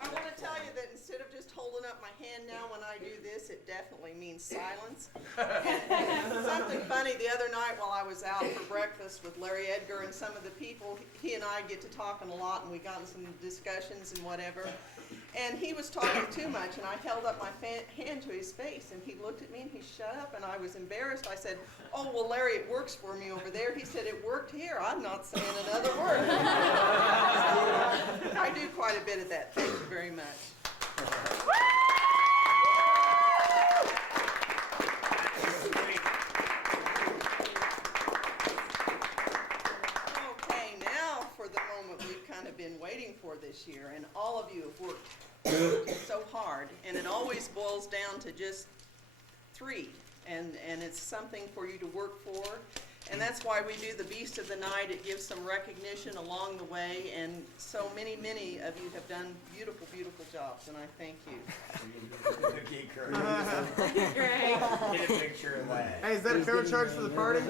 I want to tell you that instead of just holding up my hand now when I do this, it definitely means silence. And something funny, the other night while I was out for breakfast with Larry Edgar and some of the people, he and I get to talking a lot, and we got in some discussions and whatever. And he was talking too much, and I held up my hand to his face, and he looked at me and he shut up, and I was embarrassed. I said, "Oh, well, Larry, it works for me over there." He said, "It worked here. I'm not saying another word." I do quite a bit of that. Thank you very much. this year, and all of you have worked so hard, and it always boils down to just 3, and it's something for you to work for, and that's why we do the Beast of the Night. It gives some recognition along the way, and so many of you have done beautiful, beautiful jobs, and I thank you. Get a picture of that. Hey, is that a cover charge for the party?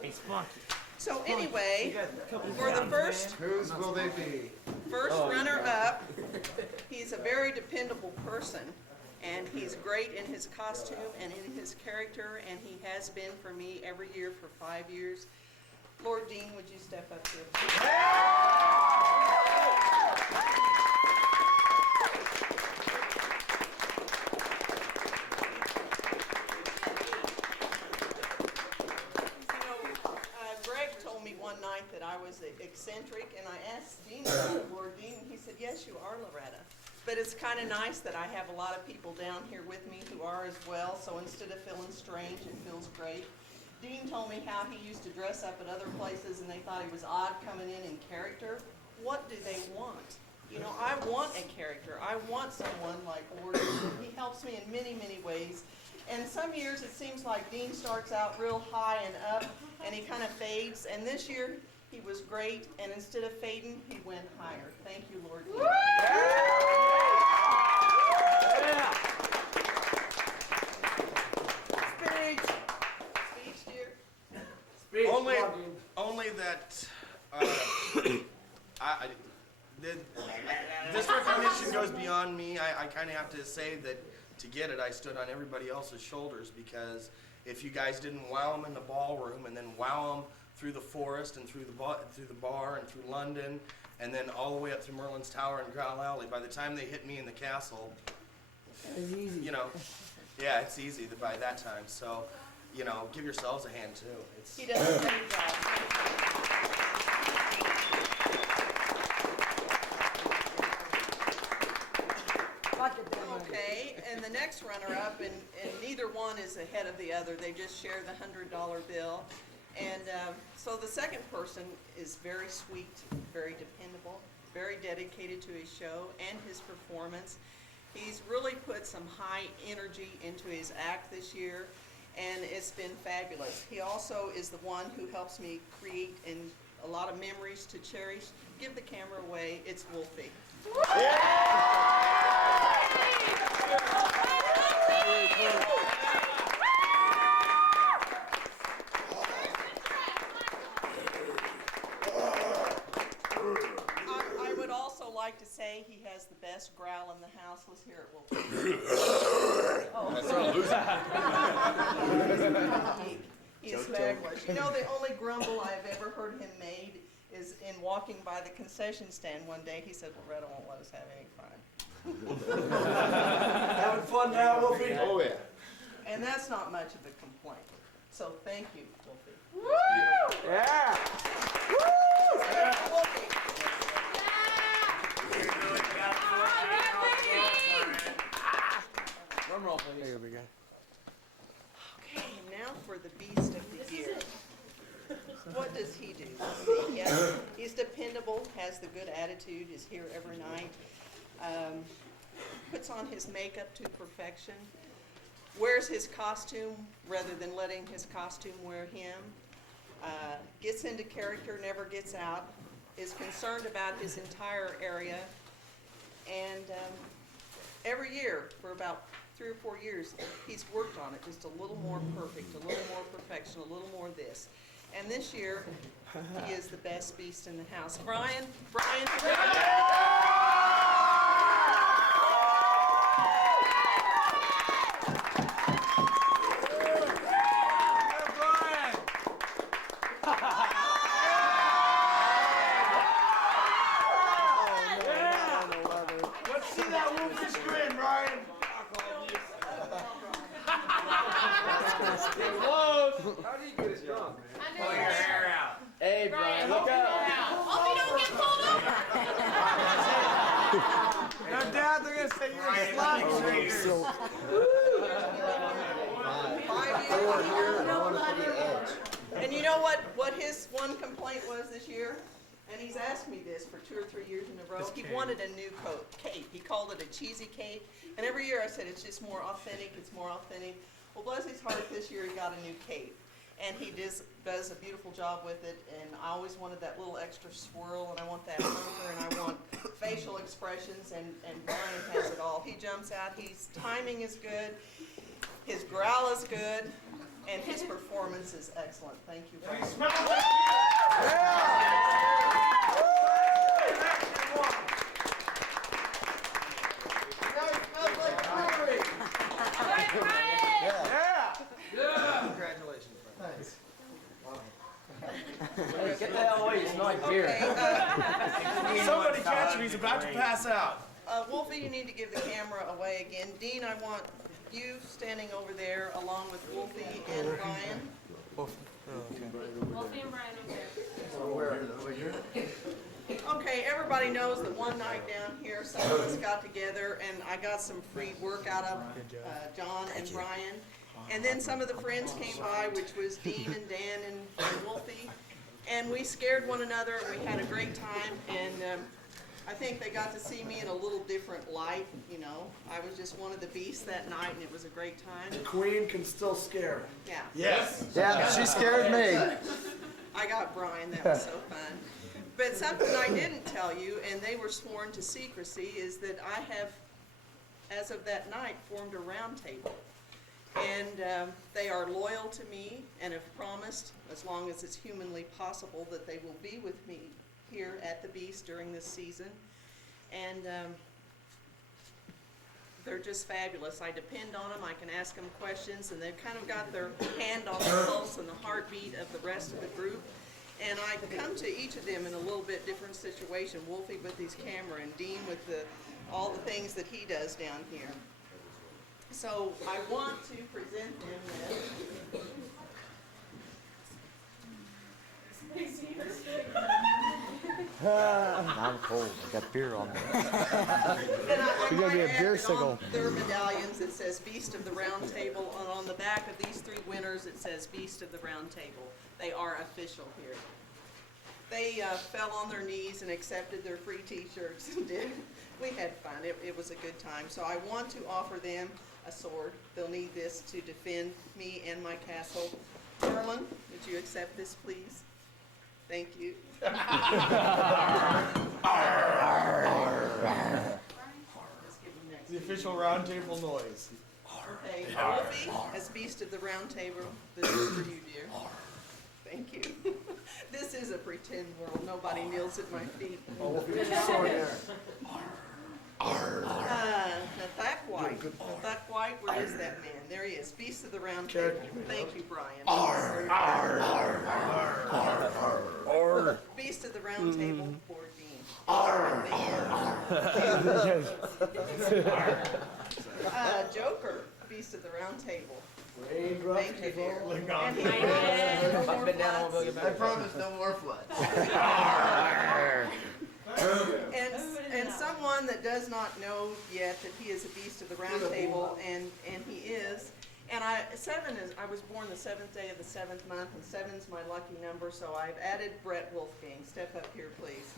Hey, Spunky. So anyway, for the Whose will they be? first runner-up, he's a very dependable person, and he's great in his costume and in his character, and he has been for me every year for 5 years. Lord Dean, would you step up here? Greg told me one night that I was eccentric, and I asked Dean about it, Lord Dean, and he said, yes, you are, Loretta. But it's kind of nice that I have a lot of people down here with me who are as well, so instead of feeling strange, it feels great. Dean told me how he used to dress up at other places and they thought he was odd coming in character. What do they want? You know, I want a character. I want someone like Lord Dean. He helps me in many, many ways. And some years it seems like Dean starts out real high and up and he kind of fades. And this year he was great, and instead of fading, he went higher. Thank you, Lord Dean. Speech, dear. Only that this recognition goes beyond me. I kind of have to say that to get it, I stood on everybody else's shoulders, because if you guys didn't wow them in the ballroom and then wow them through the forest and through the bar and through London and then all the way up through Merlin's Tower and Growl Alley, by the time they hit me in the castle, you know, yeah, it's easy by that time. So, you know, give yourselves a hand too. He does a great job. Okay, and the next runner-up, and neither one is ahead of the other. They just share the $100 bill. And so the second person is very sweet, very dependable, very dedicated to his show and his performance. He's really put some high energy into his act this year, and it's been fabulous. He also is the one who helps me create a lot of memories to cherish. Give the camera away. It's Wolfie. I would also like to say he has the best growl in the house. Let's hear it, Wolfie. He is fabulous. You know, the only grumble I've ever heard him made is in walking by the concession stand one day. He said, Loretta won't let us have any fun. Having fun now, Wolfie? Oh, yeah. And that's not much of a complaint. So thank you, Wolfie. Woo! Yeah! Woo! Wolfie. Drum roll, please. Here we go. Okay, now for the Beast of the Year. What does he do? He's dependable, has the good attitude, is here every night, puts on his makeup to perfection, wears his costume rather than letting his costume wear him, gets into character, never gets out, is concerned about his entire area, and every year for about 3 or 4 years, he's worked on it just a little more perfect, a little more perfection, a little more this. And this year, he is the best beast in the house. Brian. Let's see that wolfish grin, Brian. How do you get it done, man? Pull your hair out. Hey, Brian, look up. Hope you don't get pulled over. No doubt they're going to say you're a slime shaker. 5 years. And you know what his one complaint was this year? And he's asked me this for 2 or 3 years in a row. He wanted a new cape. He called it a cheesy cape. And every year I said, it's just more authentic, it's more authentic. Well, bless his heart, this year he got a new cape. And he just does a beautiful job with it. And I always wanted that little extra swirl, and I want that hunker, and I want facial expressions, and Brian has it all. He jumps out, his timing is good, his growl is good, and his performance is excellent. Thank you, Brian. Congratulations, Thanks. Get the hell away, it's not beer. Somebody catch him, he's about to pass out. Wolfie, you need to give the camera away again. Dean, I want you standing over there along with Wolfie and Brian. Wolfie and Brian over there. Okay, everybody knows that one night down here, some of us got together and I got some free work out of John and Brian. And then some of the friends came by, which was Dean and Dan and Wolfie. And we scared one another and we had a great time. And I think they got to see me in a little different light, you know. I was just one of the beasts that night and it was a great time. The queen can still scare. Yeah. Yes. Yeah, she scared me. I got Brian, that was so fun. But something I didn't tell you, and they were sworn to secrecy, is that I have, as of that night, formed a round table. And they are loyal to me and have promised, as long as it's humanly possible, that they will be with me here at the Beast during this season. And they're just fabulous. I depend on them. I can ask them questions, and they've kind of got their hand on the pulse and the heartbeat of the rest of the group. And I come to each of them in a little bit different situation. Wolfie with his camera, and Dean with all the things that he does down here. So I want to present them I'm cold. I got beer on me. You're gonna be a beer sickle. Their medallions, it says Beast of the Round Table, and on the back of these 3 winners, it says Beast of the Round Table. They are official here. They fell on their knees and accepted their free t-shirts and did. We had fun. It was a good time. So I want to offer them a sword. They'll need this to defend me and my castle. Merlin, would you accept this, please? Thank you. The official round table noise. Okay, Wolfie, as Beast of the Round Table, this is for you, dear. Thank you. This is a pretend world. Nobody kneels at my feet. Nathak White. Nathak White, where is that man? There he is. Beast of the Round Table. Thank you, Brian. Beast of the Round Table for Dean. Joker, Beast of the Round Table. Thank you, dear. I promise no more floods. And someone that does not know yet that he is a Beast of the Round Table, and he is. And I was born the 7th day of the 7th month, and 7's my lucky number, so I've added Brett Wolfgang. Step up here, please.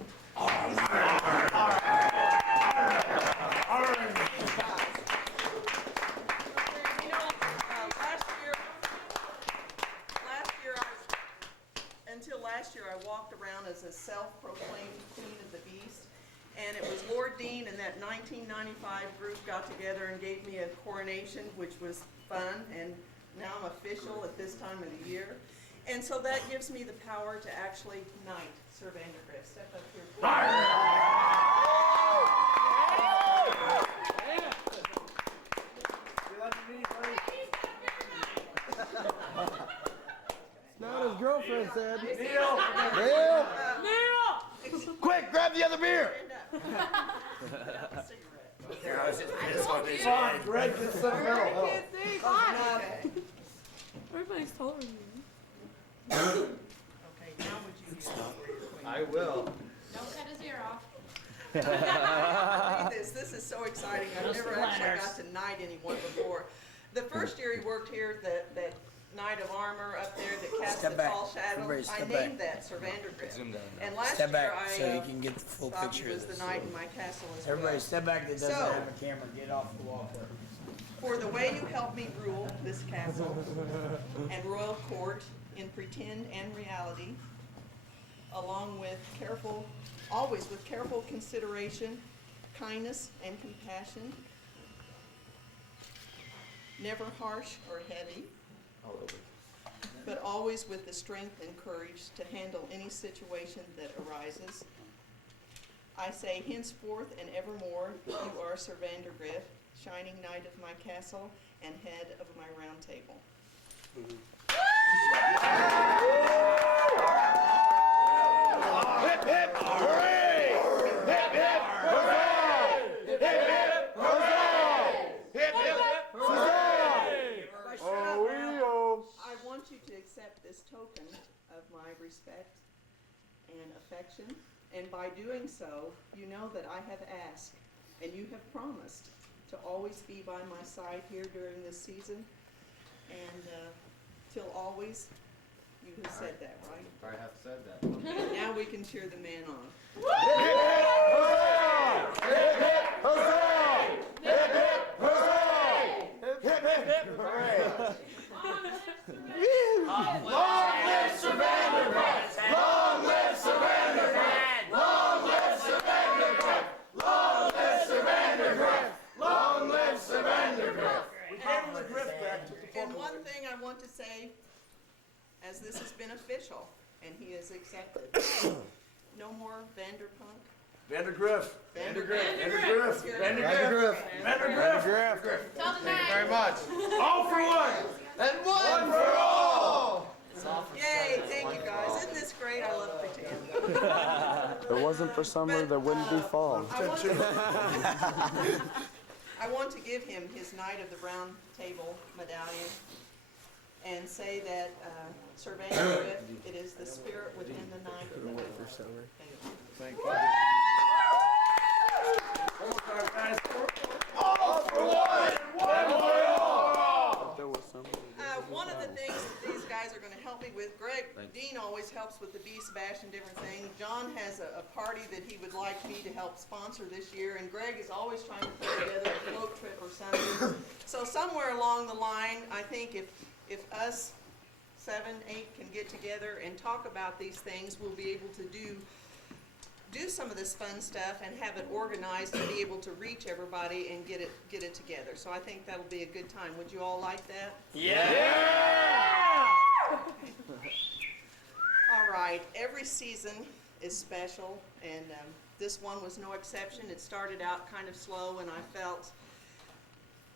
Until last year, I walked around as a self-proclaimed Queen of the Beast, and it was Lord Dean and that 1995 group got together and gave me a coronation, which was fun, and now I'm official at this time of the year. And so that gives me the power to actually knight Sir Vandergrift. Step up here, Not his girlfriend said. Neil! Quick, grab the other beer! Fine, Greg gets sentimental. Everybody's taller than you. Okay, now would you be I will. Don't cut his ear off. Look at this. This is so exciting. I've never actually got to knight anyone before. The first year he worked here, that knight of armor up there that casts Step the back. tall shadow. Everybody I step named back. that Sir Vandergrift. Zoom down now. And last Step year back I so you can get the full thought picture he of was this. the knight in my castle as Everybody well. step back that doesn't So, have a camera. Get off the wall first. for the way you help me rule this castle and royal court in pretend and reality, along with always with careful consideration, kindness, and compassion, never harsh or heavy, but always with the strength and courage to handle any situation that arises. I say henceforth and evermore, you are Sir Vandergrift, shining knight of my castle and head of my round table. Hip hip hooray! Hip hip hooray! Hip hip hooray! Hip hip hooray! By shouting out, I want you to accept this token of my respect and affection, and by doing so, you know that I have asked, and you have promised, to always be by my side here during this season, and till always, you have said that, right? I have said that. And now we can cheer the man on. Long live Sir Vandergrift! Long live Sir Vandergrift! Long live Sir Vandergrift! Long live Sir Vandergrift! Long live Sir Vandergrift! We gave him the grift back. And one thing I want to say, as this has been official, and he has accepted, no more Vanderpunk. Vandergrift. Vandergrift. Vandergrift. Vandergrift. Vandergrift. Thank you very much. All for one. And one for all. Yay, thank you guys. Isn't this great? I love pretend. If it wasn't for summer, there wouldn't be fall. I want to give him his Knight of the Round Table medallion and say that Sir Vandergrift, it is the spirit within the Knight of the Round. Thank you. One more time, guys. All for one. One for all. There was some. One of the things that these guys are going to help me with, Dean always helps with the Beast Bash and different things. John has a party that he would like me to help sponsor this year, and Greg is always trying to put together a float trip or something. So somewhere along the line, I think if us 7, 8 can get together and talk about these things, we'll be able to do some of this fun stuff and have it organized and be able to reach everybody and get it together. So I think that'll be a good time. Would you all like that? Yeah! All right. Every season is special, and this one was no exception. It started out kind of slow, and I felt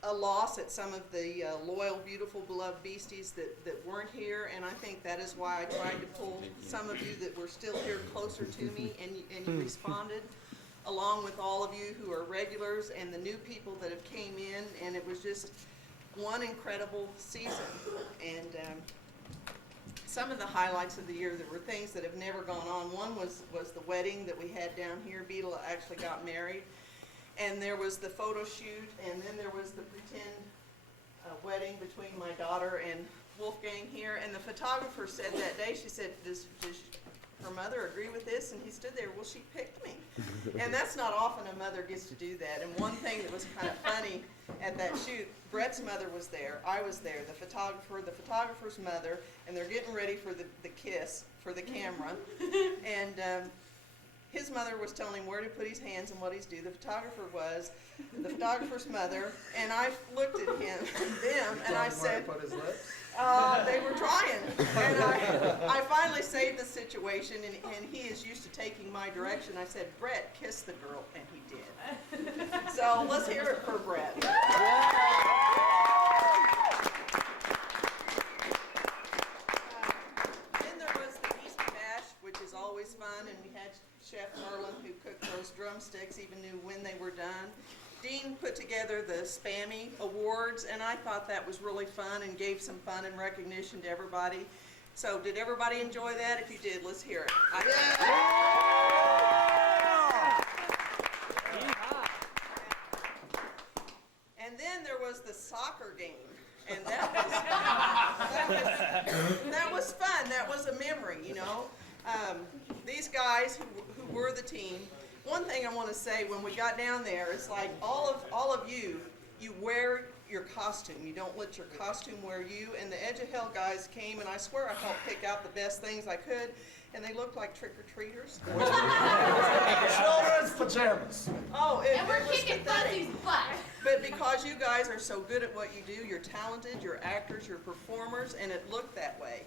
a loss at some of the loyal, beautiful, beloved beasties that weren't here, and I think that is why I tried to pull some of you that were still here closer to me, and you responded, along with all of you who are regulars and the new people that have came in, and it was just one incredible season. And some of the highlights of the year, there were things that have never gone on. One was the wedding that we had down here. Beetle actually got married. And there was the photo shoot, and then there was the pretend wedding between my daughter and Wolfgang here. And the photographer said that day, she said, does her mother agree with this? And he stood there, well, she picked me. And that's not often a mother gets to do that. And one thing that was kind of funny at that shoot, Brett's mother was there, I was there, the photographer's mother, and they're getting ready for the kiss for the camera. And his mother was telling him where to put his hands and what he's do. The photographer's mother, and I looked at them, and I said, they were trying. And I finally saved the situation, and he is used to taking my direction. I said, Brett, kiss the girl, and he did. So let's hear it for Brett. Then there was the Beastie Bash, which is always fun, and we had Chef Merlin, who cooked those drumsticks, even knew when they were done. Dean put together the Spammy Awards, and I thought that was really fun and gave some fun and recognition to everybody. So did everybody enjoy that? If you did, let's hear it. And then there was the soccer game, and that was you know? These guys who were the team, one thing I want to say when we got down there, it's like all of you wear your costume. You don't let your costume wear you. And the Edge of Hell guys came, and I swear I helped pick out the best things I could, and they looked like trick-or-treaters. Children's pajamas. Oh, And we're kicking Fuzzy's butt. But because you guys are so good at what you do, you're talented, you're actors, you're performers, and it looked that way.